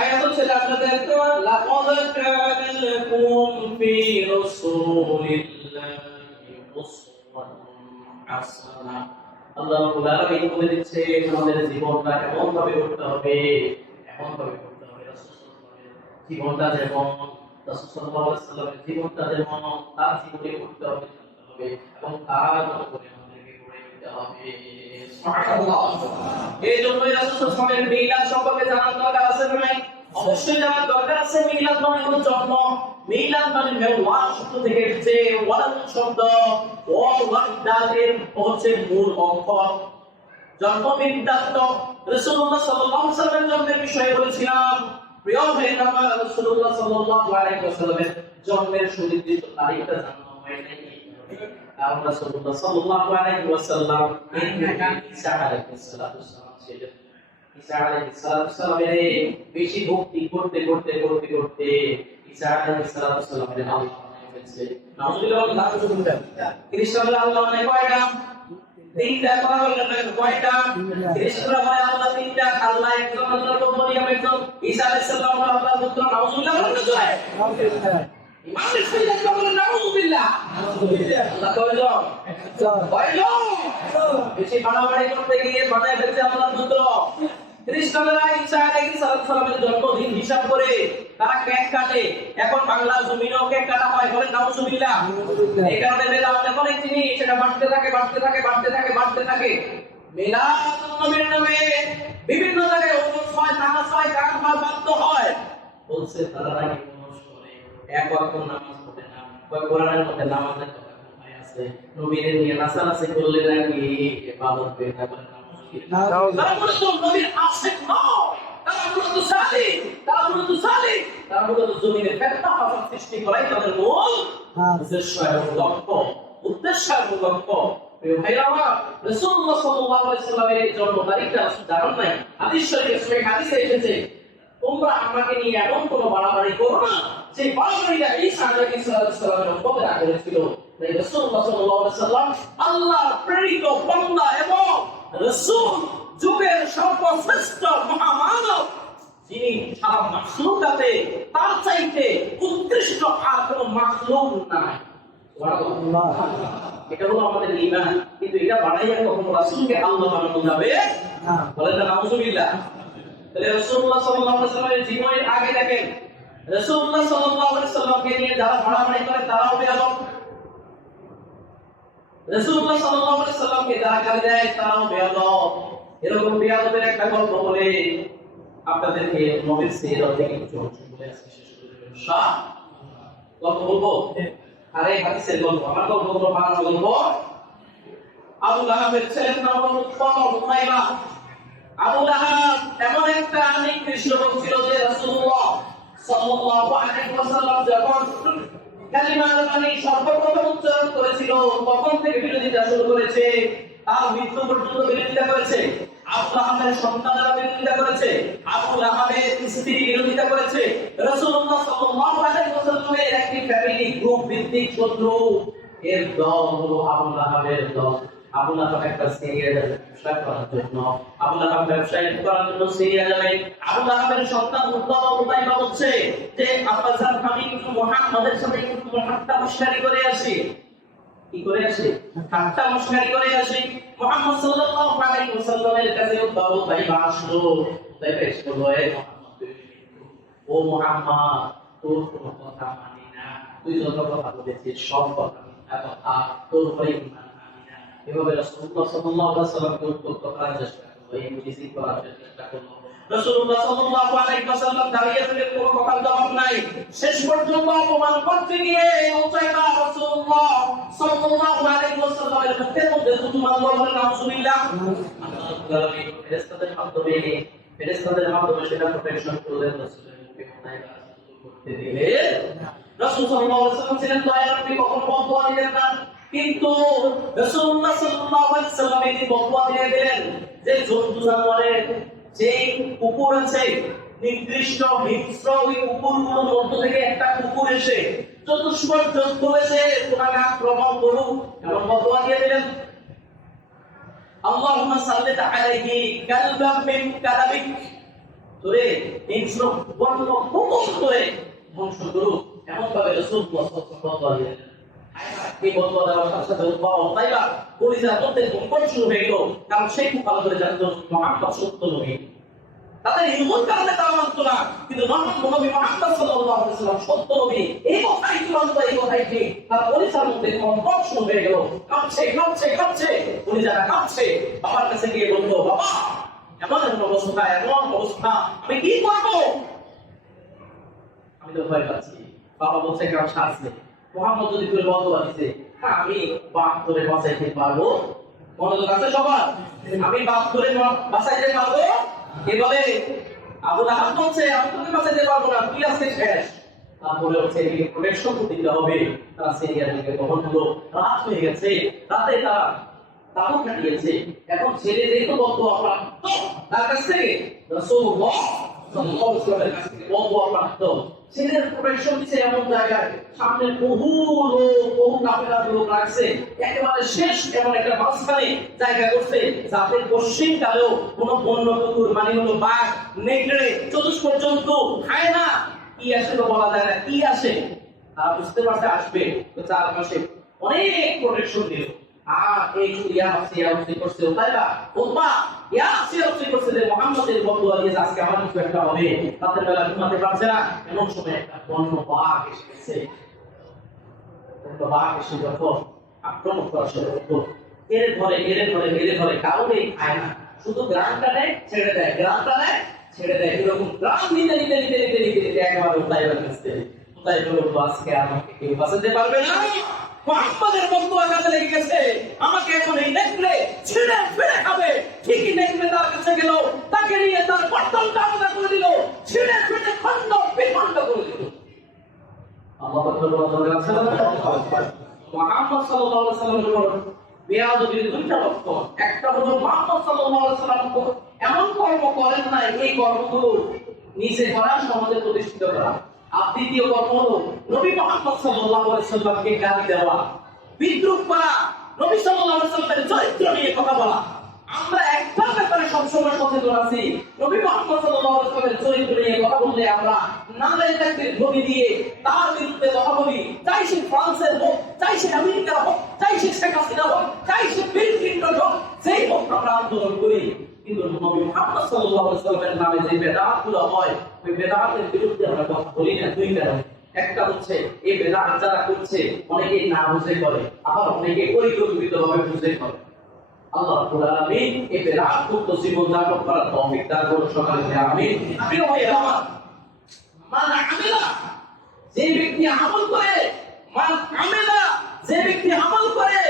আয়াত হচ্ছে আপনাদের তো লাকাদ কানা লাকুম ফি রাসূলিল্লাহি উসওয়াতুন হাসানাহ। আল্লাহ রাব্বুল আলামিন বলে দিচ্ছে আমাদের জীবনটা কেমন ভাবে করতে হবে, এমন ভাবে করতে হবে রাসূল সাল্লাল্লাহু আলাইহি ওয়াসাল্লামের জীবনটা যেমন, রাসূল সাল্লাল্লাহু আলাইহি ওয়াসাল্লামের জীবনটা যেমন তার জীবনে করতে হবে এবং তার মতো করে এই জন্যই রাসূল সাল্লাল্লাহু আলাইহি ওয়াসাল্লামের মিলাদ সম্পর্কে জানার দরকার আছে না? অবশ্যই জানার দরকার আছে। মিলাদ মানে হলো জন্ম, মিলাদ মানে মেওয়াদ শব্দ থেকে এসেছে, ওয়ালাদ শব্দ, ওয়ালাদ এর হচ্ছে মূল অক্ষর, জন্মবিদ্যাত্ম রাসূলুল্লাহ সাল্লাল্লাহু আলাইহি ওয়াসাল্লামের জন্মের বিষয়ে বলেছিলাম। প্রিয় ভাইরা আমার, রাসূলুল্লাহ সাল্লাল্লাহু আলাইহি ওয়াসাল্লামের জন্মের সুনির্দিষ্ট তারিখটা জানা হয় নাই। কারণ রাসূলুল্লাহ সাল্লাল্লাহু আলাইহি ওয়াসাল্লাম ঈসা আলাইহিস সালাম ছিলেন। ঈসা আলাইহিস সালামের বেশি ভক্তি করতে করতে করতে করতে ঈসা আলাইহিস সালামের আল্লাহ হয়েছে। নাউজুবিল্লাহ। খ্রিস্টানরা আল্লাহ মানে কয়টা? তিনটা। কথা বললেন না কয়টা? খ্রিস্টানরা বলে আল্লাহ তিনটা, আল্লাহ একজন, আল্লাহ মরিয়ম একজন, ঈসা আলাইহিস সালাম আল্লাহর পুত্র। নাউজুবিল্লাহ বলেন না? ইমামের সাথে বলেন নাউজুবিল্লাহ। আল্লাহ কয়জন? কয়জন? বেশি বাড়াবাড়ি করতে গিয়ে বানায় ফেলছে আল্লাহর পুত্র। খ্রিস্টানরা ঈসা আলাইহিস সালামের জন্মদিন হিসাব করে তারা কেক কাটে। এখন বাংলা জমিনেও কেক কাটা হয়, বলেন নাউজুবিল্লাহ। এই কারণে বেদাত এমন এক জিনিস, সেটা বাড়তে থাকে বাড়তে থাকে বাড়তে থাকে বাড়তে থাকে। মিলাদুন নবীর নামে বিভিন্ন জায়গায় ওরস হয়, নামাজ হয়, গান হয়, বাদ্য হয়। বলছে তারা নাকি ওরস করে, এক ওয়াক্ত নামাজ পড়ে না, কোরআনের মধ্যে নামাজের কথা কোথায় আছে? নবীর নিয়ে নাচানাচি করলে নাকি ইবাদত হয়ে যাবে। তারা মূলত নবীর আশিক নয়, তারা মূলত সালিক, তারা মূলত সালিক, তারা মূলত জমিনে ফিতনা ফাসাদ সৃষ্টি করাই তাদের মূল উদ্দেশ্য এবং লক্ষ্য। উদ্দেশ্য এবং লক্ষ্য। প্রিয় ভাইরা আমার, রাসূলুল্লাহ সাল্লাল্লাহু আলাইহি ওয়াসাল্লামের এই জন্ম তারিখটা জানেন নাই? হাদিস শরীফে সহিহ হাদিসে এসেছে, তোমরা আমাকে নিয়ে এমন কোনো বাড়াবাড়ি করো না যে বাড়াবাড়িটা ঈসা আলাইহিস সালামের উপরে করেছিল। তাই রাসূলুল্লাহ সাল্লাল্লাহু আলাইহি ওয়াসাল্লাম আল্লাহর প্রেরিত বান্দা এবং রাসূল, যুগের সর্বশ্রেষ্ঠ মহামানব, যিনি সারা মাখলুকাতে তার চাইতে উৎকৃষ্ট আর কোনো মাখলুক নাই। সুবহানাল্লাহ। এটা হলো আমাদের ঈমান। কিন্তু এটা বাড়াইয়া কখনো রাসূলকে আল্লাহ বানানো যাবে না। বলেন না নাউজুবিল্লাহ। তাহলে রাসূলুল্লাহ সাল্লাল্লাহু আলাইহি ওয়াসাল্লামের জীবনের আগে দেখেন, রাসূলুল্লাহ সাল্লাল্লাহু আলাইহি ওয়াসাল্লামকে নিয়ে যারা বাড়াবাড়ি করে তারাও বেয়াদব। রাসূলুল্লাহ সাল্লাল্লাহু আলাইহি ওয়াসাল্লামকে যারা গালি দেয় তারাও বেয়াদব। এরকম বেয়াদবের একটা গল্প বলে আপনাদেরকে নবীর সিরাত থেকে কিছু অংশ বলে আজকে শেষ করে দেব। গল্প বলবো? আরে হাদিসের গল্প, আমার গল্প বলবো, বানানো গল্প। আবু লাহাবের ছেলের নাম হলো উতাইবা। আবু লাহাব এমন একটা নিকৃষ্ট লোক ছিল যে রাসূলুল্লাহ সাল্লাল্লাহু আলাইহি ওয়াসাল্লাম যখন কালিমার বাণী সর্বপ্রথম উচ্চারণ করেছিল তখন থেকে বিরোধিতা শুরু করেছে। তার মৃত্যু পর্যন্ত বিরোধিতা করেছে। আবু লাহাবের সন্তানরা বিরোধিতা করেছে। আবু লাহাবের স্ত্রী বিরোধিতা করেছে। রাসূলুল্লাহ সাল্লাল্লাহু আলাইহি ওয়াসাল্লামের একটি ফ্যামিলি গ্রুপ ভিত্তিক শত্রু, এর দল হলো আবু লাহাবের দল। আবু লাহাব একটা সিরিয়া যাবে ব্যবসা করার জন্য, আবু লাহাব ব্যবসায় করার জন্য সিরিয়া যাবে। আবু লাহাবের সন্তান উতাইবা বলছে যে আব্বাজান, আমি কিন্তু মুহাম্মাদের সাথে একটু ঠাট্টা মশকরি করে আসি। কি করে আসি? ঠাট্টা মশকরি করে আসি। মুহাম্মদ সাল্লাল্লাহু আলাইহি ওয়াসাল্লামের কাছে উতাইবা আসলো। উতাইবা এসে বলল, ও মুহাম্মদ, তোর কোনো কথা মানি না, তুই যত কথা বলেছিস সব কথা মিথ্যা কথা, তোর উপরে ঈমান আনি না। এভাবে রাসূলুল্লাহ সাল্লাল্লাহু আলাইহি ওয়াসাল্লামকে উদ্বুদ্ধ করার চেষ্টা করলো, ইনফিসিং করার চেষ্টা করলো। রাসূলুল্লাহ সাল্লাল্লাহু আলাইহি ওয়াসাল্লাম দাঁড়িয়ে থেকে কোনো কথার জবাব নাই। শেষ পর্যন্ত অপমান করতে গিয়ে উতাইবা রাসূলুল্লাহ সাল্লাল্লাহু আলাইহি ওয়াসাল্লামের মুখের মধ্যে শুধু মারলো, বলেন নাউজুবিল্লাহ। ফেরেশতাদের মাধ্যমে সেটা প্রোটেকশন করলেন। রাসূলের মুখে উতাইবা করতে দিলে রাসূল সাল্লাল্লাহু আলাইহি ওয়াসাল্লাম ছিলেন দয়ার নবী, কখনো বদদুয়া দিলেন না। কিন্তু রাসূলুল্লাহ সাল্লাল্লাহু আলাইহি ওয়াসাল্লাম এই বদদুয়া দিয়ে দিলেন যে জন্তু জানোয়ারের যে কুকুর আছে, নির্দিষ্ট হিংস্র ওই কুকুরগুলোর মধ্য থেকে একটা কুকুর এসে চতুষ্পদ জন্তু এসে তোমাকে আক্রমণ করুক, এমন বদদুয়া দিয়ে দিলেন। আল্লাহুম্মা সাল্লিত আলাইহি কালবাম মিন কালাবিক, তোরে হিংস্র বন্য কুকুর করে ধ্বংস করুক, এমন ভাবে রাসূলুল্লাহ সাল্লাল্লাহু আলাইহি ওয়াসাল্লাম এই বদদুয়া দেওয়ার সাথে সাথে উতাইবা পরিজার মধ্যে কম্পন শুরু হয়ে গেল। কারণ সেই খুব ভালো করে জানতো মুহাম্মদ সত্য নবী। তাদের হিম্মত কারণে তারা মানত না, কিন্তু নবী মুহাম্মদ সাল্লাল্লাহু আলাইহি ওয়াসাল্লাম সত্য নবী, এই কথাই চূড়ান্ত, এই কথাই ঠিক। তার পরিজার মধ্যে কম্পন শুরু হয়ে গেল, কাঁপছে কাঁপছে কাঁপছে, পরিজারা কাঁপছে। বাবার কাছে গিয়ে বলতো, বাবা এমন অবস্থা, এমন অবস্থা, আমি কি করবো? আমি তো ভয় পাচ্ছি। বাবা বলছে, কারণ শাস্তি মুহাম্মদ যদি করে বদদুয়া দিতে, আমি বাপ ধরে বাঁচাইতে পারবো মনোযোগ আছে সবার? আমি বাপ করে বাঁচাইতে পারবো? কে বলে? আবু লাহাব বলছে আমি তোকে বাঁচাইতে পারবো না, তুই আজকে শেষ। তারপরে হচ্ছে এদিকে প্রোটেকশন দিতে হবে। তারা সিরিয়া থেকে তখন হলো রাত হয়ে গেছে, রাতে তারা তাবু কাটিয়েছে। এখন ছেলে যেহেতু বদুয়া প্রাপ্ত, তার কাছ থেকে রাসূলুল্লাহ সাল্লাল্লাহু আলাইহি ওয়াসাল্লামের কাছ থেকে বদুয়া প্রাপ্ত, ছেলের প্রোটেকশন দিচ্ছে এমন জায়গায়, সামনে বহু লোক, বহু কাফেলার লোক রাখছে, একেবারে শেষ এমন একটা মাঝখানে জায়গা করছে যাতে পশ্চিম কালেও কোনো বন্য কুকুর মানে হলো বাঘ, নেকড়ে, চতুষ্পদ জন্তু খায় না। কি আসে তো বলা যায় না, কি আসে তারা বুঝতে পারছে আসবে, তো চারপাশে অনেক প্রোটেকশন দিল। আর এই ইয়াসি করছে উতাইবা, উতবা ইয়াসি করছে যে মুহাম্মাদের বদুয়া দিয়ে আজকে আমার কিছু একটা হবে। রাতের বেলা ঘুমাতে পারছে না, এমন সময় একটা বন্য বাঘ এসে গেছে। একটা বাঘ এসে যখন আক্রমণ করা শুরু করলো, এরে ধরে কাউকে খায় না, শুধু গ্রামটা নেয় ছেড়ে দেয়, গ্রামটা নেয় ছেড়ে দেয়, এরকম গ্রাম নিতে একেবারে উতাইবা গেছে। উতাইবা বলতো আজকে আমাকে কেউ বাঁচাতে পারবে না, মুহাম্মাদের বদুয়া কাজে লেগে গেছে, আমাকে এখন এই নেকড়ে ছিঁড়ে ফিরে খাবে। ঠিকই নেকড়ে তার কাছে গেল, তাকে নিয়ে তার বর্তনটা আলাদা করে দিল, ছিঁড়ে ফিরে খণ্ড বিখণ্ড করে দিল। আল্লাহু আকবার। মুহাম্মদ সাল্লাল্লাহু আলাইহি ওয়াসাল্লামের উপর বেয়াদবির দুইটা লক্ষণ। একটা হলো মুহাম্মদ সাল্লাল্লাহু আলাইহি ওয়াসাল্লাম এমন কর্ম করেন না, এই কর্মগুলো নিচে করা, সমাজে প্রতিষ্ঠিত করা। আর দ্বিতীয় কর্ম হলো নবী মুহাম্মদ সাল্লাল্লাহু আলাইহি ওয়াসাল্লামকে গালি দেওয়া, বিদ্রূপ করা, নবী সাল্লাল্লাহু আলাইহি ওয়াসাল্লামের চরিত্র নিয়ে কথা বলা। আমরা একটা ব্যাপারে সবসময় সচেতন আছি, নবী মুহাম্মদ সাল্লাল্লাহু আলাইহি ওয়াসাল্লামের চরিত্র নিয়ে কথা বললে আমরা নাদাই তাকবীর ধ্বনি দিয়ে তার বিরুদ্ধে কথা বলি। চাই সে ফ্রান্সের হোক, চাই সে আমেরিকার হোক, চাই সে শেখ হাসিনা হোক, চাই সে বিল ক্লিন্টন হোক, সেই হোক আমরা আন্দোলন করি। কিন্তু নবী মুহাম্মদ সাল্লাল্লাহু আলাইহি ওয়াসাল্লামের নামে যে বেদাতগুলো হয়, ওই বেদাতের বিরুদ্ধে আমরা কথা বলি না। দুই কারণে। একটা হচ্ছে এই বেদাত যারা করছে অনেকেই না বুঝে করে, আবার অনেকে পরিকল্পিতভাবে বুঝে করে। আল্লাহ রাব্বুল আলামিন এই বেদাত মুক্ত জীবন যাপন করার তৌফিক দান করুন সকলকে, আমিন। প্রিয় ভাইরা আমার, মান আমিলা, যে ব্যক্তি আমল করে, মান আমিলা, যে ব্যক্তি আমল করে,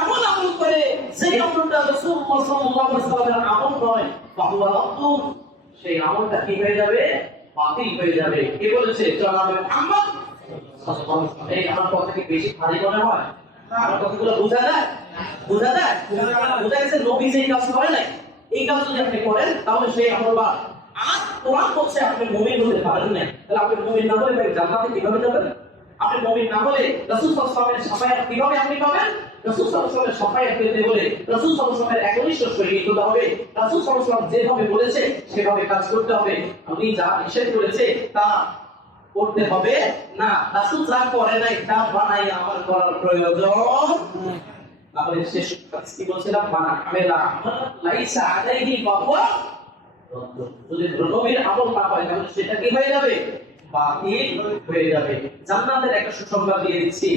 এমন আমল করে সেই আমলটা রাসূলুল্লাহ সাল্লাল্লাহু আলাইহি ওয়াসাল্লামের আমল নয়, ফাহুয়া রাদ্দুন, সেই আমলটা কি হয়ে যাবে? বাতিল হয়ে যাবে। কে বলেছে? জনাবে মুহাম্মদ সাল্লাল্লাহু আলাইহি ওয়াসাল্লাম। এই আমার কথা কি বেশি ভারী মনে হয়? আমার কথাগুলো বোঝা যায়? বোঝা যায়? বোঝা গেছে নবী যেই কাজ করে নাই, এই কাজ যদি আপনি করেন তাহলে সেই আমল বাদ। আর কোরআন বলছে আপনি মুমিন হতে পারেন না, তাহলে আপনি মুমিন না হলে জান্নাতে কিভাবে যাবেন? আপনি মুমিন না হলে রাসূল সাল্লাল্লাহু আলাইহি ওয়াসাল্লামের শাফায়াত কিভাবে আপনি পাবেন? রাসূল সাল্লাল্লাহু আলাইহি ওয়াসাল্লামের শাফায়াত পেতে হলে রাসূল সাল্লাল্লাহু আলাইহি ওয়াসাল্লামের একনিষ্ঠ শরীর হতে হবে। রাসূল সাল্লাল্লাহু আলাইহি ওয়াসাল্লাম যেভাবে বলেছে সেভাবে কাজ করতে হবে। উনি যা নিষেধ করেছে তা করতে হবে না। রাসূল যা করে নাই তা বানাই আমার করার প্রয়োজন। তাহলে শেষ কি বলছিলাম? মানা আমেলা লাইসা আলাইহি ফাহুয়া রাদ্দুন। যদি নবীর আমল না হয় তাহলে সেটা কি হয়ে যাবে? বাতিল হয়ে যাবে। জান্নাতের একটা সুসংবাদ দিয়ে দিচ্ছি,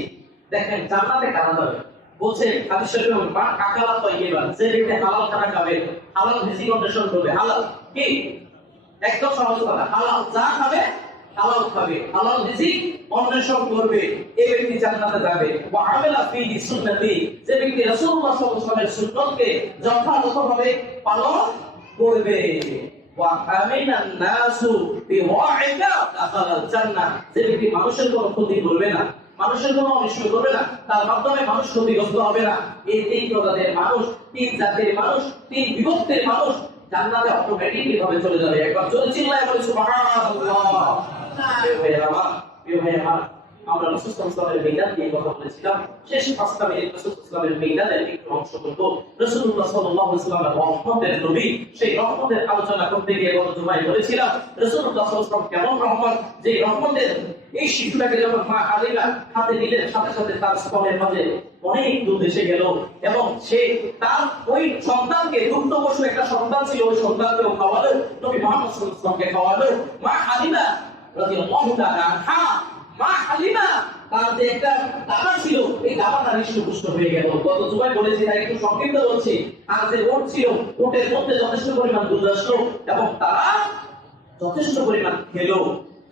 দেখেন জান্নাতে কারা যাবে বলছে হাদিস শরীফে, মা আকালা তাইয়্যিবা, যে ব্যক্তি হালাল খানা খাবে, হালাল রিজিক অন্বেষণ করবে। হালাল কি? একদম সহজ কথা, হালাল যা খাবে হালাল খাবে, হালাল রিজিক অন্বেষণ করবে, এই ব্যক্তি জান্নাতে যাবে। ওয়া আমিলা ফি সুন্নতি, যে ব্যক্তি রাসূলুল্লাহ সাল্লাল্লাহু আলাইহি ওয়াসাল্লামের সুন্নতকে যথাযথভাবে পালন করবে। ওয়া আমিনান নাসু বিওয়াইকা দাখালাল জান্নাহ, যে ব্যক্তি মানুষের কোনো ক্ষতি করবে না, মানুষের কোনো অনিষ্ট করবে না, তার মাধ্যমে মানুষ ক্ষতিগ্রস্ত হবে না, এই তিন প্রকারের মানুষ, তিন জাতির মানুষ, তিন বিভক্তের মানুষ জান্নাতে অটোমেটিকলি ভাবে চলে যাবে। একবার জোরে চিল্লায় বলি সুবহানাল্লাহ। প্রিয় ভাইরা, আমরা রাসূল সাল্লাল্লাহু আলাইহি ওয়াসাল্লামের মিলাদ নিয়ে কথা বলেছিলাম। শেষ 5টা মিনিট রাসূল সাল্লাল্লাহু আলাইহি ওয়াসাল্লামের মিলাদের একটু অংশ করব। রাসূলুল্লাহ সাল্লাল্লাহু আলাইহি ওয়াসাল্লামের রহমতের নবী, সেই রহমতের আলোচনা করতে গিয়ে গত জুমায় বলেছিলাম রাসূলুল্লাহ সাল্লাল্লাহু আলাইহি ওয়াসাল্লাম কেমন রহমত, যে রহমতের এই শিশুটাকে যখন মা হালিমা হাতে নিলেন সাথে সাথে তার স্তনের মাঝে অনেক দুধ এসে গেল, এবং সে তার ওই সন্তানকে, দুগ্ধবশু একটা সন্তান ছিল, ওই সন্তানকেও খাওয়ালো, নবী মুহাম্মদ সাল্লাল্লাহু আলাইহি ওয়াসাল্লামকে খাওয়ালো। মা হালিমা রাদিয়াল্লাহু তাআলা আনহা, মা হালিমা তার যে একটা দাদা ছিল, এই দাদাটা হৃষ্টপুষ্ট হয়ে গেল। গত জুমায় বলেছি, তাই একটু সংক্ষিপ্ত বলছি। আর যে ওট ছিল, ওটের মধ্যে যথেষ্ট পরিমাণ দুধ আসলো এবং তারা যথেষ্ট পরিমাণ খেলো।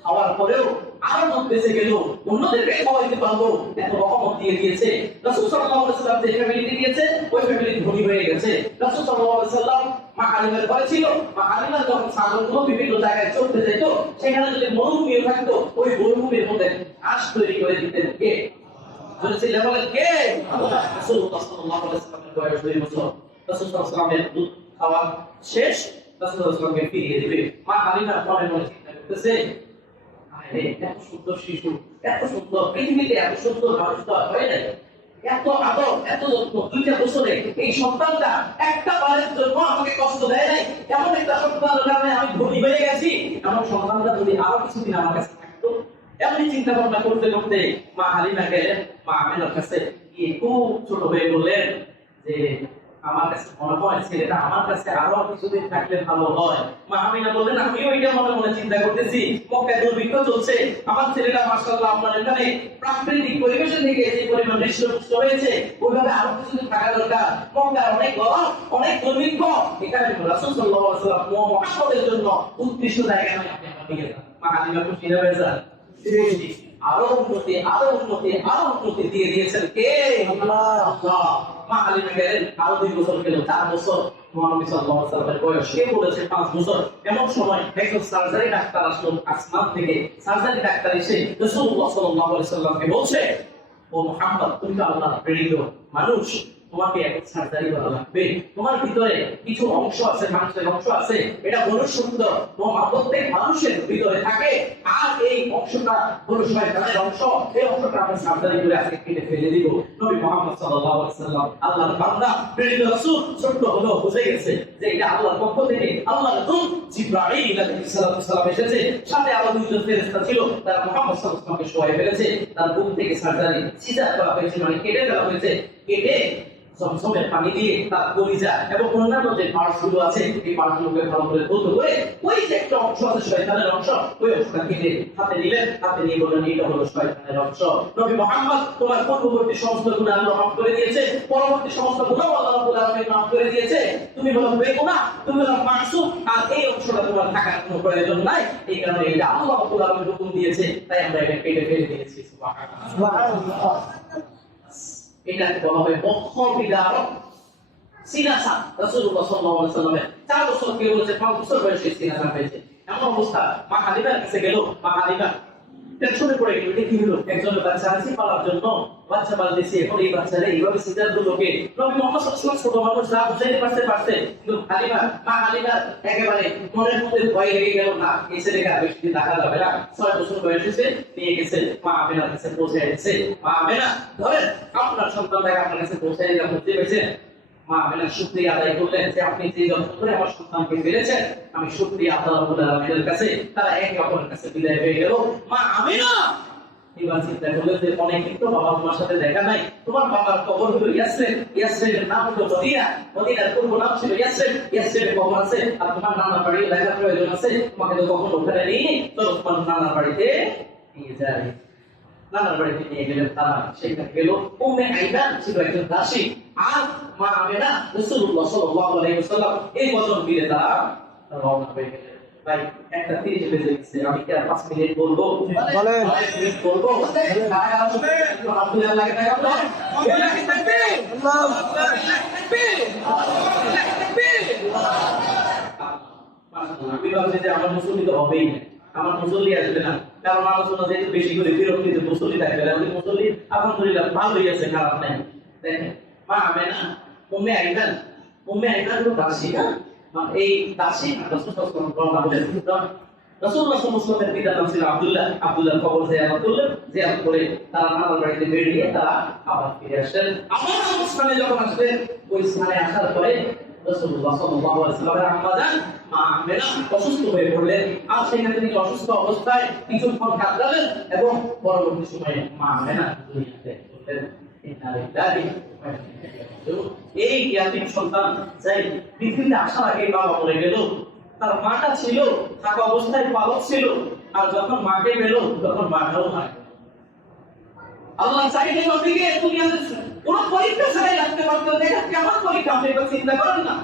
খাওয়ার পরেও আরো দুধ বেঁচে গেল, অন্যদেরকে খাওয়াইতে পারবো, এত রহমত দিয়ে দিয়েছে। রাসূল সাল্লাল্লাহু আলাইহি ওয়াসাল্লাম যে ফ্যামিলিতে গিয়েছে ওই ফ্যামিলি ধনী হয়ে গেছে। রাসূল সাল্লাল্লাহু আলাইহি ওয়াসাল্লাম মা হালিমার ঘরে ছিল, মা হালিমা যখন ছাগলগুলো বিভিন্ন জায়গায় চলতে যেত, সেখানে যদি মরুভূমিও থাকতো ওই মরুভূমির মধ্যে ঘাস তৈরি করে দিতেন কে? বলেছিল বলেন কে? রাসূলুল্লাহ সাল্লাল্লাহু আলাইহি ওয়াসাল্লামের বয়স 2 বছর। রাসূল সাল্লাল্লাহু আলাইহি ওয়াসাল্লামের দুধ খাওয়া শেষ, রাসূল সাল্লাল্লাহু আলাইহি ওয়াসাল্লামকে ফিরিয়ে দিবে। মা হালিমা মনে মনে চিন্তা করতেছে, আরে এত সুন্দর শিশু, এত সুন্দর, পৃথিবীতে এত সুন্দর মানুষ তো আর হয় নাই, এত আদর, এত যত্ন, 2টা বছরে এই সন্তানটা একটা বারের জন্য আমাকে কষ্ট দেয় নাই, এমন একটা সন্তানের কারণে আমি ধনী হয়ে গেছি, এমন সন্তানটা যদি আরো কিছুদিন আমার কাছে থাকতো। এমনি চিন্তা ভাবনা করতে করতে মা হালিমা গেলেন মা আমিনার কাছে, গিয়ে খুব ছোট হয়ে বললেন যে আমার কাছে মনে হয় ছেলেটা আমার কাছে আরো কিছুদিন থাকলে ভালো হয়। মা আমিনা বললেন, আমিও এটা মনে মনে চিন্তা করতেছি, মক্কায় দুর্ভিক্ষ চলছে, আমার ছেলেটা মাশাআল্লাহ আপনার এখানে প্রাকৃতিক পরিবেশে থেকে যে পরিমাণ হৃষ্টপুষ্ট হয়েছে, ওইভাবে আরো কিছুদিন থাকা দরকার। মক্কার অনেক গরম, অনেক দুর্ভিক্ষ, এখানে রাসূল সাল্লাল্লাহু আলাইহি ওয়াসাল্লাম মুহাম্মদের জন্য উৎকৃষ্ট জায়গা নয়, আপনি নিয়ে যান। মা হালিমা খুশি হয়ে যান, আরো উন্নতি, আরো উন্নতি, আরো উন্নতি দিয়ে দিয়েছেন কে? আল্লাহ। মা হালিমা গেলেন, আরো 2 বছর গেল, 4 বছর। নবী সাল্লাল্লাহু আলাইহি ওয়াসাল্লামের বয়স কে বলেছে 5 বছর। এমন সময় একজন সার্জারি ডাক্তার আসলো আসমান থেকে। সার্জারি ডাক্তার এসে রাসূলুল্লাহ সাল্লাল্লাহু আলাইহি ওয়াসাল্লামকে বলছে, ও মুহাম্মদ, তুমি তো আল্লাহর প্রেরিত মানুষ, তোমাকে একটা সার্জারি করা লাগবে। তোমার ভিতরে কিছু অংশ আছে, মানুষের অংশ আছে, এটা মনুষ্যত্ব, প্রত্যেক মানুষের ভিতরে থাকে, আর এই অংশটা হলো শয়তানের অংশ। এই অংশটা আমরা সার্জারি করে আজকে কেটে ফেলে দিব। নবী মুহাম্মদ সাল্লাল্লাহু আলাইহি ওয়াসাল্লাম আল্লাহর বান্দা, প্রেরিত রাসূল, ছোট্ট হলেও বুঝে গেছে যে এটা আল্লাহর পক্ষ থেকে আল্লাহর দূত জিবরাইল আলাইহিস সালাম এসেছে। সাথে আরো 2 জন ফেরেশতা ছিল, তারা মুহাম্মদ সাল্লাল্লাহু আলাইহি ওয়াসাল্লামকে শোয়াই ফেলেছে। তার বুক থেকে সার্জারি সিজার করা হয়েছে, মানে কেটে ফেলা হয়েছে। কেটে জমজমের পানি দিয়ে তার কলিজা এবং অন্যান্য যে পার্টসগুলো আছে এই পার্টসগুলোকে ভালো করে ধৌত করে ওই যে একটা অংশ আছে শয়তানের অংশ, ওই অংশটা কেটে হাতে নিলেন, হাতে নিয়ে বললেন এটা হলো শয়তানের অংশ। নবী মুহাম্মদ, তোমার পূর্ববর্তী সমস্ত গুনাহ আল্লাহ মাফ করে দিয়েছে, পরবর্তী সমস্ত গুনাহ আল্লাহ রাব্বুল আলামিন মাফ করে দিয়েছে। তুমি হলো বেগুনাহ, তুমি হলো মাসুম, আর এই অংশটা তোমার থাকার কোনো প্রয়োজন নাই। এই কারণে এটা আল্লাহ রাব্বুল আলামিন হুকুম দিয়েছে, তাই আমরা এটা কেটে ফেলে দিয়েছি। সুবহানাল্লাহ। এটাকে বলা হয় বক্ষ বিদারক সিনাসা। রাসূলুল্লাহ সাল্লাল্লাহু আলাইহি ওয়াসাল্লামের 4 বছর কেউ বলেছে 5 বছর বয়সে সিনাসা হয়েছে। এমন অবস্থা, মা হালিমার কাছে গেল, মা হালিমা টেনশনে পড়ে গেল, এটা কি হলো? একজন বাচ্চা আছে পালার জন্য, বাচ্চা পালতেছে, এখন এই বাচ্চারা এইভাবে সিজার গুলোকে নবী মুহাম্মদ সাল্লাল্লাহু আলাইহি ওয়াসাল্লাম ছোট মানুষ যা বুঝাইতে পারছে, কিন্তু হালিমা, মা হালিমা একেবারে মনের মধ্যে ভয় লেগে গেল, না এই ছেলেকে আর বেশি দিন রাখা যাবে না। 6 বছর বয়স হয়েছে, নিয়ে গেছে মা আমিনার কাছে পৌঁছে দিয়েছে। মা আমিনা, ধরেন আপনার সন্তানটাকে আপনার কাছে পৌঁছে দিলাম, বুঝতে পেরেছেন? মা আমিনা শুকরিয়া আদায় করলেন যে আপনি যে যত্ন করে আমার সন্তানকে ফেলেছেন, আমি শুকরিয়া আল্লাহ রাব্বুল আলামিনের কাছে। তারা একে অপরের কাছে বিদায় হয়ে গেল। মা আমিনা এবার চিন্তা করলেন যে অনেকদিন তো বাবা তোমার সাথে দেখা নাই, তোমার বাবার কবর হলো ইয়াসরিব, ইয়াসরিবের নাম হলো মদিনা, মদিনার পূর্ব নাম ছিল ইয়াসরিব, ইয়াসরিবের কবর আছে, আর তোমার নানার বাড়ি দেখার প্রয়োজন আছে, তোমাকে তো কখনো ওখানে নিয়ে চলো তোমার নানার বাড়িতে নিয়ে যাই। নানার বাড়িতে নিয়ে গেলেন তারা, সেখানে গেল। উম্মে আইমান ছিল একজন দাসী, আর মা আমিনা রাসূলুল্লাহ সাল্লাল্লাহু আলাইহি ওয়াসাল্লাম এই বচন দিয়ে তারা রওনা হয়ে গেলেন। ভাই একটা 30 বেজে গেছে, আমি কি আর 5 মিনিট বলবো? বলেন। 5 মিনিট বলবো? আব্দুল্লাহ লাগে না আপনার? লাগে থাকবে। আল্লাহু আকবার। থাকবে। থাকবে। আমি ভাবছি যে আমার মুসল্লি তো হবেই না, আমার মুসল্লি আসবে না, কারণ আলোচনা যেহেতু বেশি করে বিরক্তিতে মুসল্লি থাকবে না। মুসল্লি আলহামদুলিল্লাহ ভালোই আছে, খারাপ নাই। দেখেন মা আমিনা, উম্মে আইমান, উম্মে আইমান তো দাসী না, এই দাসী রাসূলুল্লাহ সাল্লাল্লাহু আলাইহি ওয়াসাল্লাম, রাসূলুল্লাহ সাল্লাল্লাহু আলাইহি ওয়াসাল্লামের পিতার নাম ছিল আব্দুল্লাহ। আব্দুল্লাহর কবর জিয়ারত করলেন, জিয়ারত করে তারা নানার বাড়িতে বেরিয়ে তারা আবার ফিরে আসলেন। আবার স্থানে যখন আসলেন, ওই স্থানে আসার পরে রাসূলুল্লাহ সাল্লাল্লাহু আলাইহি ওয়াসাল্লামের আম্মা জান মা আমিনা অসুস্থ হয়ে পড়লেন। আর সেখানে তিনি অসুস্থ অবস্থায় কিছুক্ষণ কাটালেন এবং পরবর্তী সময়ে মা আমিনা দুনিয়াতে চললেন। এই ইয়াতীম সন্তান যাই পৃথিবীতে আসার আগে বাবা মরে গেল, তার মাটা ছিল থাকা অবস্থায় পালক ছিল, আর যখন মাকে পেল তখন মাটাও মারা গেল। আল্লাহ চাইলে নবীকে দুনিয়াতে কোন পরীক্ষা ছাড়াই রাখতে পারতো। দেখেন কেমন পরীক্ষা, আপনি একবার চিন্তা করেন না।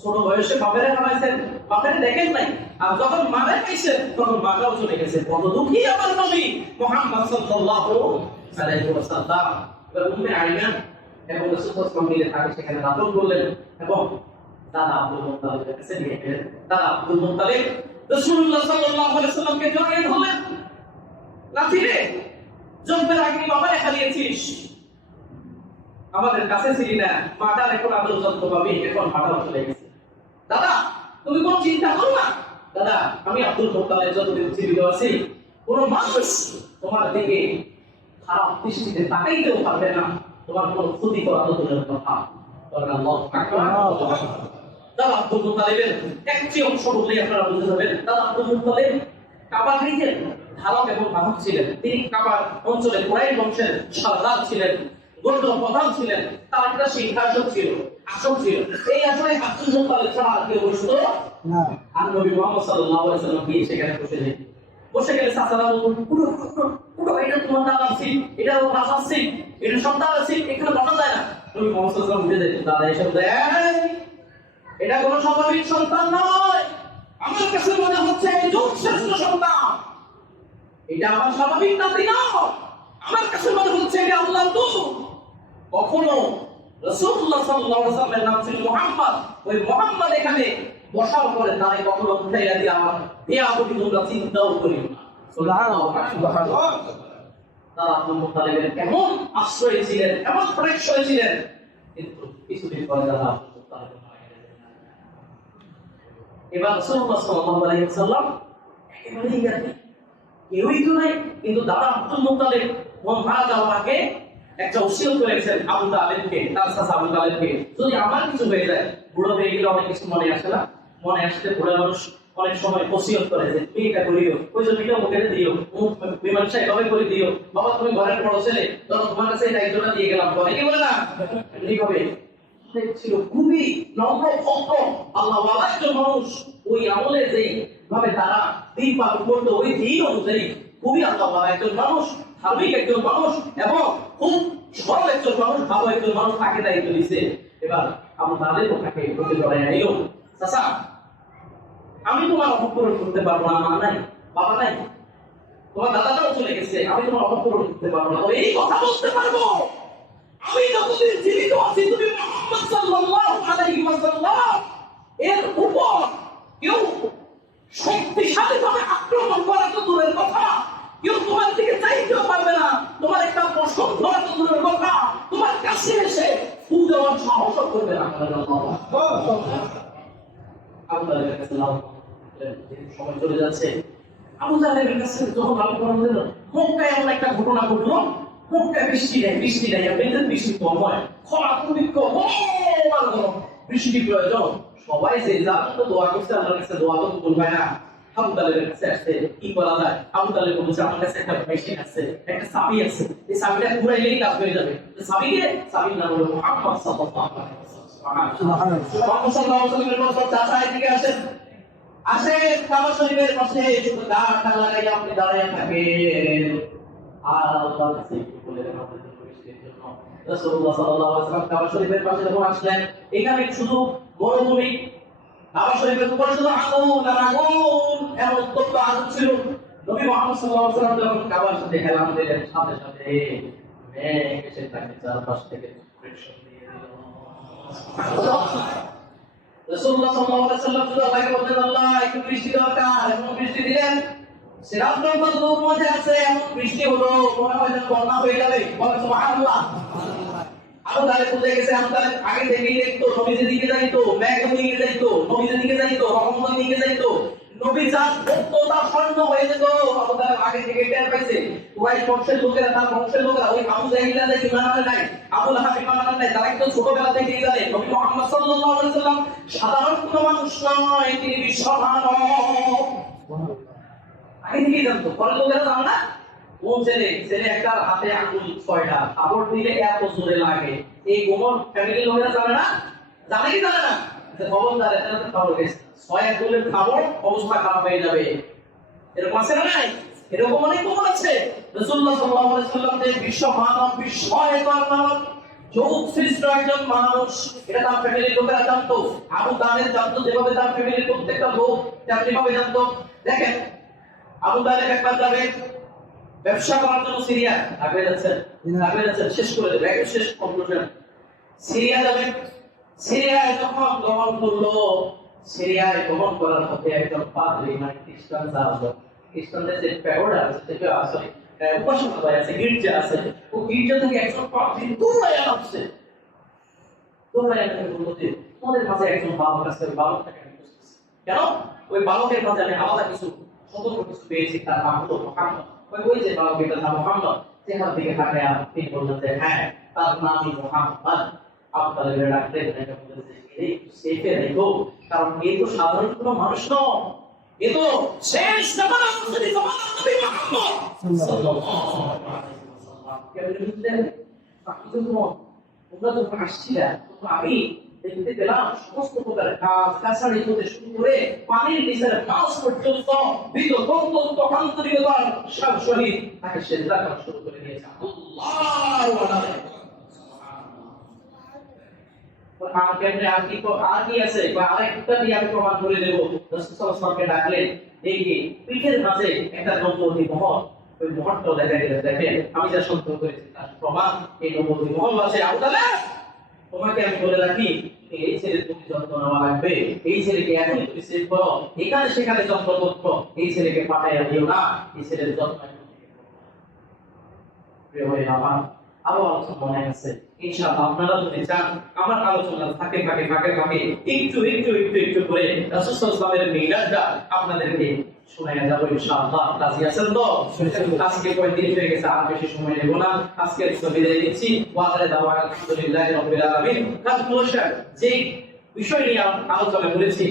ছোট বয়সে বাপের হারাইছেন, বাপের দেখেন নাই, আর যখন মারা পাইছেন তখন মারাও চলে গেছে। কত দুঃখী আমার নবী মুহাম্মদ সাল্লাল্লাহু আলাইহি ওয়াসাল্লাম। এবার উম্মে আইমান এবং রাসূলুল্লাহ মিলে তাকে সেখানে দাফন করলেন এবং দাদা আব্দুল মুত্তালিবের কাছে নিয়ে গেলেন। দাদা আব্দুল মুত্তালিব রাসূলুল্লাহ সাল্লাল্লাহু আলাইহি ওয়াসাল্লামকে জড়িয়ে ধরলেন। লাঠি রে, জন্মের আগে বাবারে হারিয়েছিস, আমাদের কাছে ছিলি না, মাটার এখন আদর যত্ন পাবি, এখন মাটাও চলে গেছে। দাদা তুমি কোন চিন্তা করো না, দাদা আমি আব্দুল মুত্তালিব যতদিন জীবিত আছি কোন মানুষ তোমার দিকে খারাপ দৃষ্টিতে তাকাইতেও পারবে না, তোমার কোন ক্ষতি করা তো দূরের কথা। দাদা আব্দুল মুত্তালিবের একটি অংশ বললেই আপনারা বুঝতে পারবেন, দাদা আব্দুল মুত্তালিব কাবা গৃহের ধারক এবং বাহক ছিলেন। তিনি কাবার অঞ্চলে কুরাইশ বংশের সর্দার ছিলেন, গণ্য প্রধান ছিলেন। তার একটা সিংহাসন ছিল, আসন ছিল। এই আসনে আব্দুল মুত্তালিব ছাড়া আর কেউ বসতো না। আর নবী মুহাম্মদ সাল্লাল্লাহু আলাইহি ওয়াসাল্লাম গিয়ে সেখানে বসে গেলে চাচারা পুরো পুরো এটা তোমার দাদার সিট, এটা ওর বাবার সিট, এটা সন্তানের সিট, এখানে বসা যায় না। নবী মুহাম্মদ সাল্লাল্লাহু আলাইহি ওয়াসাল্লাম উঠে যেতেন, দাদা এসব এটা কোনো স্বাভাবিক সন্তান নয়, আমার কাছে মনে হচ্ছে যুগ শ্রেষ্ঠ সন্তান, এটা আমার স্বাভাবিক নাতি না, আমার কাছে মনে হচ্ছে এটা আল্লাহর দূত। কখনো রাসূলুল্লাহ সাল্লাল্লাহু আলাইহি ওয়াসাল্লামের নাম ছিল মুহাম্মদ, ওই মুহাম্মদ এখানে বসার পরে তারে কখনো উঠাইয়া দিয়ে আমার দেয়া বলি তোমরা চিন্তাও করি না। সুবহানাল্লাহ। তারা আব্দুল মুত্তালিবের কেমন আশ্রয় ছিলেন, কেমন প্রটেকশনে ছিলেন, কিন্তু কিছুদিন পরে তারা আব্দুল মুত্তালিব মারা গেলেন। এবার রাসূলুল্লাহ সাল্লাল্লাহু আলাইহি ওয়াসাল্লাম একেবারেই গেলেন, কেউই তো নাই, কিন্তু দাদা আব্দুল মুত্তালিব মারা যাওয়ার আগে একটা ওসিয়ত করেছেন আবু তালেবকে, তার চাচা আবু তালেবকে, যদি আমার কিছু হয়ে যায়, বুড়ো হয়ে গেলে অনেক কিছু মনে আসে না, মনে আসলে বুড়ো মানুষ অনেক সময় ওসিয়ত করে যে তুমি এটা করিও, ওই জমিটা মুখে দিও, মীমাংসা এভাবে করে দিও, বাবা তুমি ঘরের বড় ছেলে, তখন তোমার কাছে এই দায়িত্বটা দিয়ে গেলাম, অনেকে বলে না এইভাবে ছিল। খুবই নম্র ভদ্র আল্লাহওয়ালা একজন মানুষ। ওই আমলে যেই ভাবে তারা দিন পালন করতো, ওই দিন অনুযায়ী খুবই আল্লাহওয়ালা একজন মানুষ, ধার্মিক একজন মানুষ এবং খুব সরল একজন মানুষ, ভালো একজন মানুষ, তাকে দায়িত্ব দিচ্ছে। এবার আবু তালেব তাকে বলতে পারে আইও চাচা, আমি তোমার অভাব পূরণ করতে পারবো না, মা নাই, বাবা নাই, তোমার দাদাটাও চলে গেছে, আমি তোমার অভাব পূরণ করতে পারবো না, এই কথা বলতে পারবো আমি যতদিন জীবিত আছি তুমি মুহাম্মদ সাল্লাল্লাহু আলাইহি ওয়াসাল্লাম এর উপর কেউ শক্তিশালীভাবে আক্রমণ করা তো দূরের কথা, কেউ তোমার দিকে চাইতেও পারবে না, তোমার একটা পছন্দ করা তো দূরের কথা, তোমার কাছে এসে ফু দেওয়ার সাহসও করবে না। আবু তালেবের কাছে সময় চলে যাচ্ছে, আবু তালেবের কাছে যখন আলোচনা হলো, মক্কায় এমন একটা ঘটনা ঘটলো, মক্কায় বৃষ্টি নেই, আপনাদের বৃষ্টি কম হয়, খরা খুবই কম, বৃষ্টি প্রয়োজন, সবাই যে যার তো দোয়া করছে, আল্লাহর কাছে দোয়া তো কবুল হয় না। আবু তালেবের কাছে আসছে, কি করা যায়? আবু তালেব বলছে আমার কাছে একটা মেশিন আছে, একটা চাবি আছে, এই চাবিটা ঘুরাইলেই কাজ হয়ে যাবে। চাবিকে, চাবির নাম হলো মুহাম্মদ সাল্লাল্লাহু আলাইহি ওয়াসাল্লাম। মুহাম্মদ সাল্লাল্লাহু আলাইহি ওয়াসাল্লামের চাচা এদিকে আসেন, কাবা শরীফের পাশে শুধু দাঁড়া লাগাই আপনি দাঁড়ায় থাকেন আর আল্লাহর কাছে বলে দেন আমাদের বৃষ্টির জন্য। রাসূলুল্লাহ সাল্লাল্লাহু আলাইহি ওয়াসাল্লাম কাবা শরীফের পাশে যখন আসলেন, এখানে শুধু মরুভূমি, কাবা শরীফের উপরে শুধু আগুন আর আগুন, এমন উত্তপ্ত আগুন ছিল। নবী মুহাম্মদ সাল্লাল্লাহু আলাইহি ওয়াসাল্লাম যখন কাবার সাথে হেলান দিলেন, সাথে সাথে মেঘ এসে তাকে চারপাশ থেকে প্রোটেকশন দিয়ে দিল। রাসূলুল্লাহ সাল্লাল্লাহু আলাইহি ওয়াসাল্লাম শুধু আল্লাহকে বলতেন, আল্লাহ একটু বৃষ্টি দরকার, এমন বৃষ্টি দিলেন সিরাজগঞ্জ দূর মধ্যে আছে, এমন বৃষ্টি হলো মনে হয় যেন বন্যা হয়ে যাবে। বলেন সুবহানাল্লাহ। আবু তালেব বুঝে গেছে, আবু তালেব আগে থেকেই দেখতো, নবীর দিকে যাইতো, মেঘ নিয়ে যাইতো, নবীর দিকে যাইতো, রহমত নিয়ে যাইতো, নবী যার ভক্ত তার স্বর্ণ হয়ে যেত। আবু তালেব আগে থেকে টের পাইছে, কুরাইশ বংশের লোকেরা, তার বংশের লোকেরা, ওই আবু জাহিলরা যে ঈমান আনে নাই, আবু লাহাব ঈমান আনে নাই, তারা কিন্তু ছোটবেলা থেকেই জানে নবী মুহাম্মদ সাল্লাল্লাহু আলাইহি ওয়াসাল্লাম সাধারণ কোনো মানুষ নয়, তিনি বিশ্বমানব। আগে থেকেই জানতো, পরে লোকেরা জানে না কোন ছেলে একটার হাতে আঙুল 6টা, কাপড় দিলে এত জোরে লাগে, এই গোমর ফ্যামিলির লোকেরা জানে না, জানে কি জানে না যে খবরদার এটা তো খবর গেছে, 6 আঙ্গুলের খাবার অবস্থা খারাপ হয়ে যাবে। এরকম আছে না নাই? এরকম অনেক খবর আছে। রাসূলুল্লাহ সাল্লাল্লাহু আলাইহি ওয়াসাল্লাম যে বিশ্ব মানব, বিস্ময়কর মানব, যোগ সৃষ্ট একজন মানুষ, এটা তার ফ্যামিলির লোকেরা জানতো। আবু তালেব জানতো, যেভাবে তার ফ্যামিলির প্রত্যেকটা লোক তেমনি ভাবে জানতো। দেখেন, আবু তালেব একবার যাবে ব্যবসা করার জন্য সিরিয়া। আগে যাচ্ছেন, শেষ করে দেবে, একদম শেষ কনক্লুশন। সিরিয়া যাবে। সিরিয়ায় যখন গমন করলো, সিরিয়ায় গমন করার পথে একজন পাদ্রী, মানে খ্রিস্টান যাবে, খ্রিস্টানদের যে প্যাগোডা আছে, সেটা আসলে উপাসনালয় আছে, গির্জা আছে, ও গির্জা থেকে একজন পাদ্রী দৌড়াইয়া নামছে। দৌড়াইয়া নেমে বললো যে, তোমাদের মাঝে একজন বালক আছে, ওই বালকটাকে আমি খুঁজতেছি। কেন? ওই বালকের মাঝে আমি আলাদা কিছু সতর্ক কিছু পেয়েছি, তার নাম হলো মুহাম্মদ। ওই যে বালক, এটার নাম মুহাম্মদ। চেহারার দিকে তাকায়া তিনি বললেন যে হ্যাঁ, তার নামই মুহাম্মদ। আপনাদের ডাকতে এটা বলেছে, এই সেফে রেখো, কারণ এ তো সাধারণ কোনো মানুষ নয়, এ তো শেষ জামানার নবী মুহাম্মদ সাল্লাল্লাহু আলাইহি ওয়াসাল্লাম। কেমন বুঝলেন? বাকি তোমরা যখন আসছিলা, তখন আমি দেখতে পেলাম সমস্ত প্রকার কাজ কাছাড়ি হতে শুরু করে পানির নিচের মাছ পর্যন্ত বিদ্যন্ত আন্তরিকতার সহিত তাকে সেজদা করা শুরু করে দিয়েছে। আল্লাহু আকবার। আর কি আছে? আরেকটা দিয়ে আমি প্রমাণ করে দেবো। রাসূল সাল্লাল্লাহু আলাইহি ওয়াসাল্লামকে ডাকলেন, দেখি পিঠের মাঝে একটা নবুয়তী মহর, ওই মহরটা দেখা গেছে। দেখেন, আমি যা সন্দেহ করেছি তার প্রমাণ এই নবুয়তী মহর আছে। আবু তালেব, তোমাকে আমি বলে রাখি, এই ছেলের প্রতি যত্ন নেওয়া লাগবে। এই ছেলেকে এখনই তুমি সেভ করো, এখানে সেখানে যত্ন করো, এই ছেলেকে পাঠাইয়া দিও না, এই ছেলের যত্ন প্রিয় ভাই আমার। আরো আলোচনা মনে আছে, ইনশাআল্লাহ আপনারা যদি চান আমার আলোচনা ফাঁকে একটু করে রাসূল সাল্লাল্লাহু আলাইহি ওয়াসাল্লামের মিলাদটা আপনাদেরকে শোনায়া যাব ইনশাআল্লাহ। রাজি আছেন তো? আজকে কয়েকদিন হয়ে গেছে, আর বেশি সময় নেব না। আজকে বিদায় দিচ্ছি। ওয়া আখিরু দাওয়ানা আলহামদুলিল্লাহি রাব্বিল আলামিন। কনক্লুশন, যে বিষয় নিয়ে আলোচনা করেছি,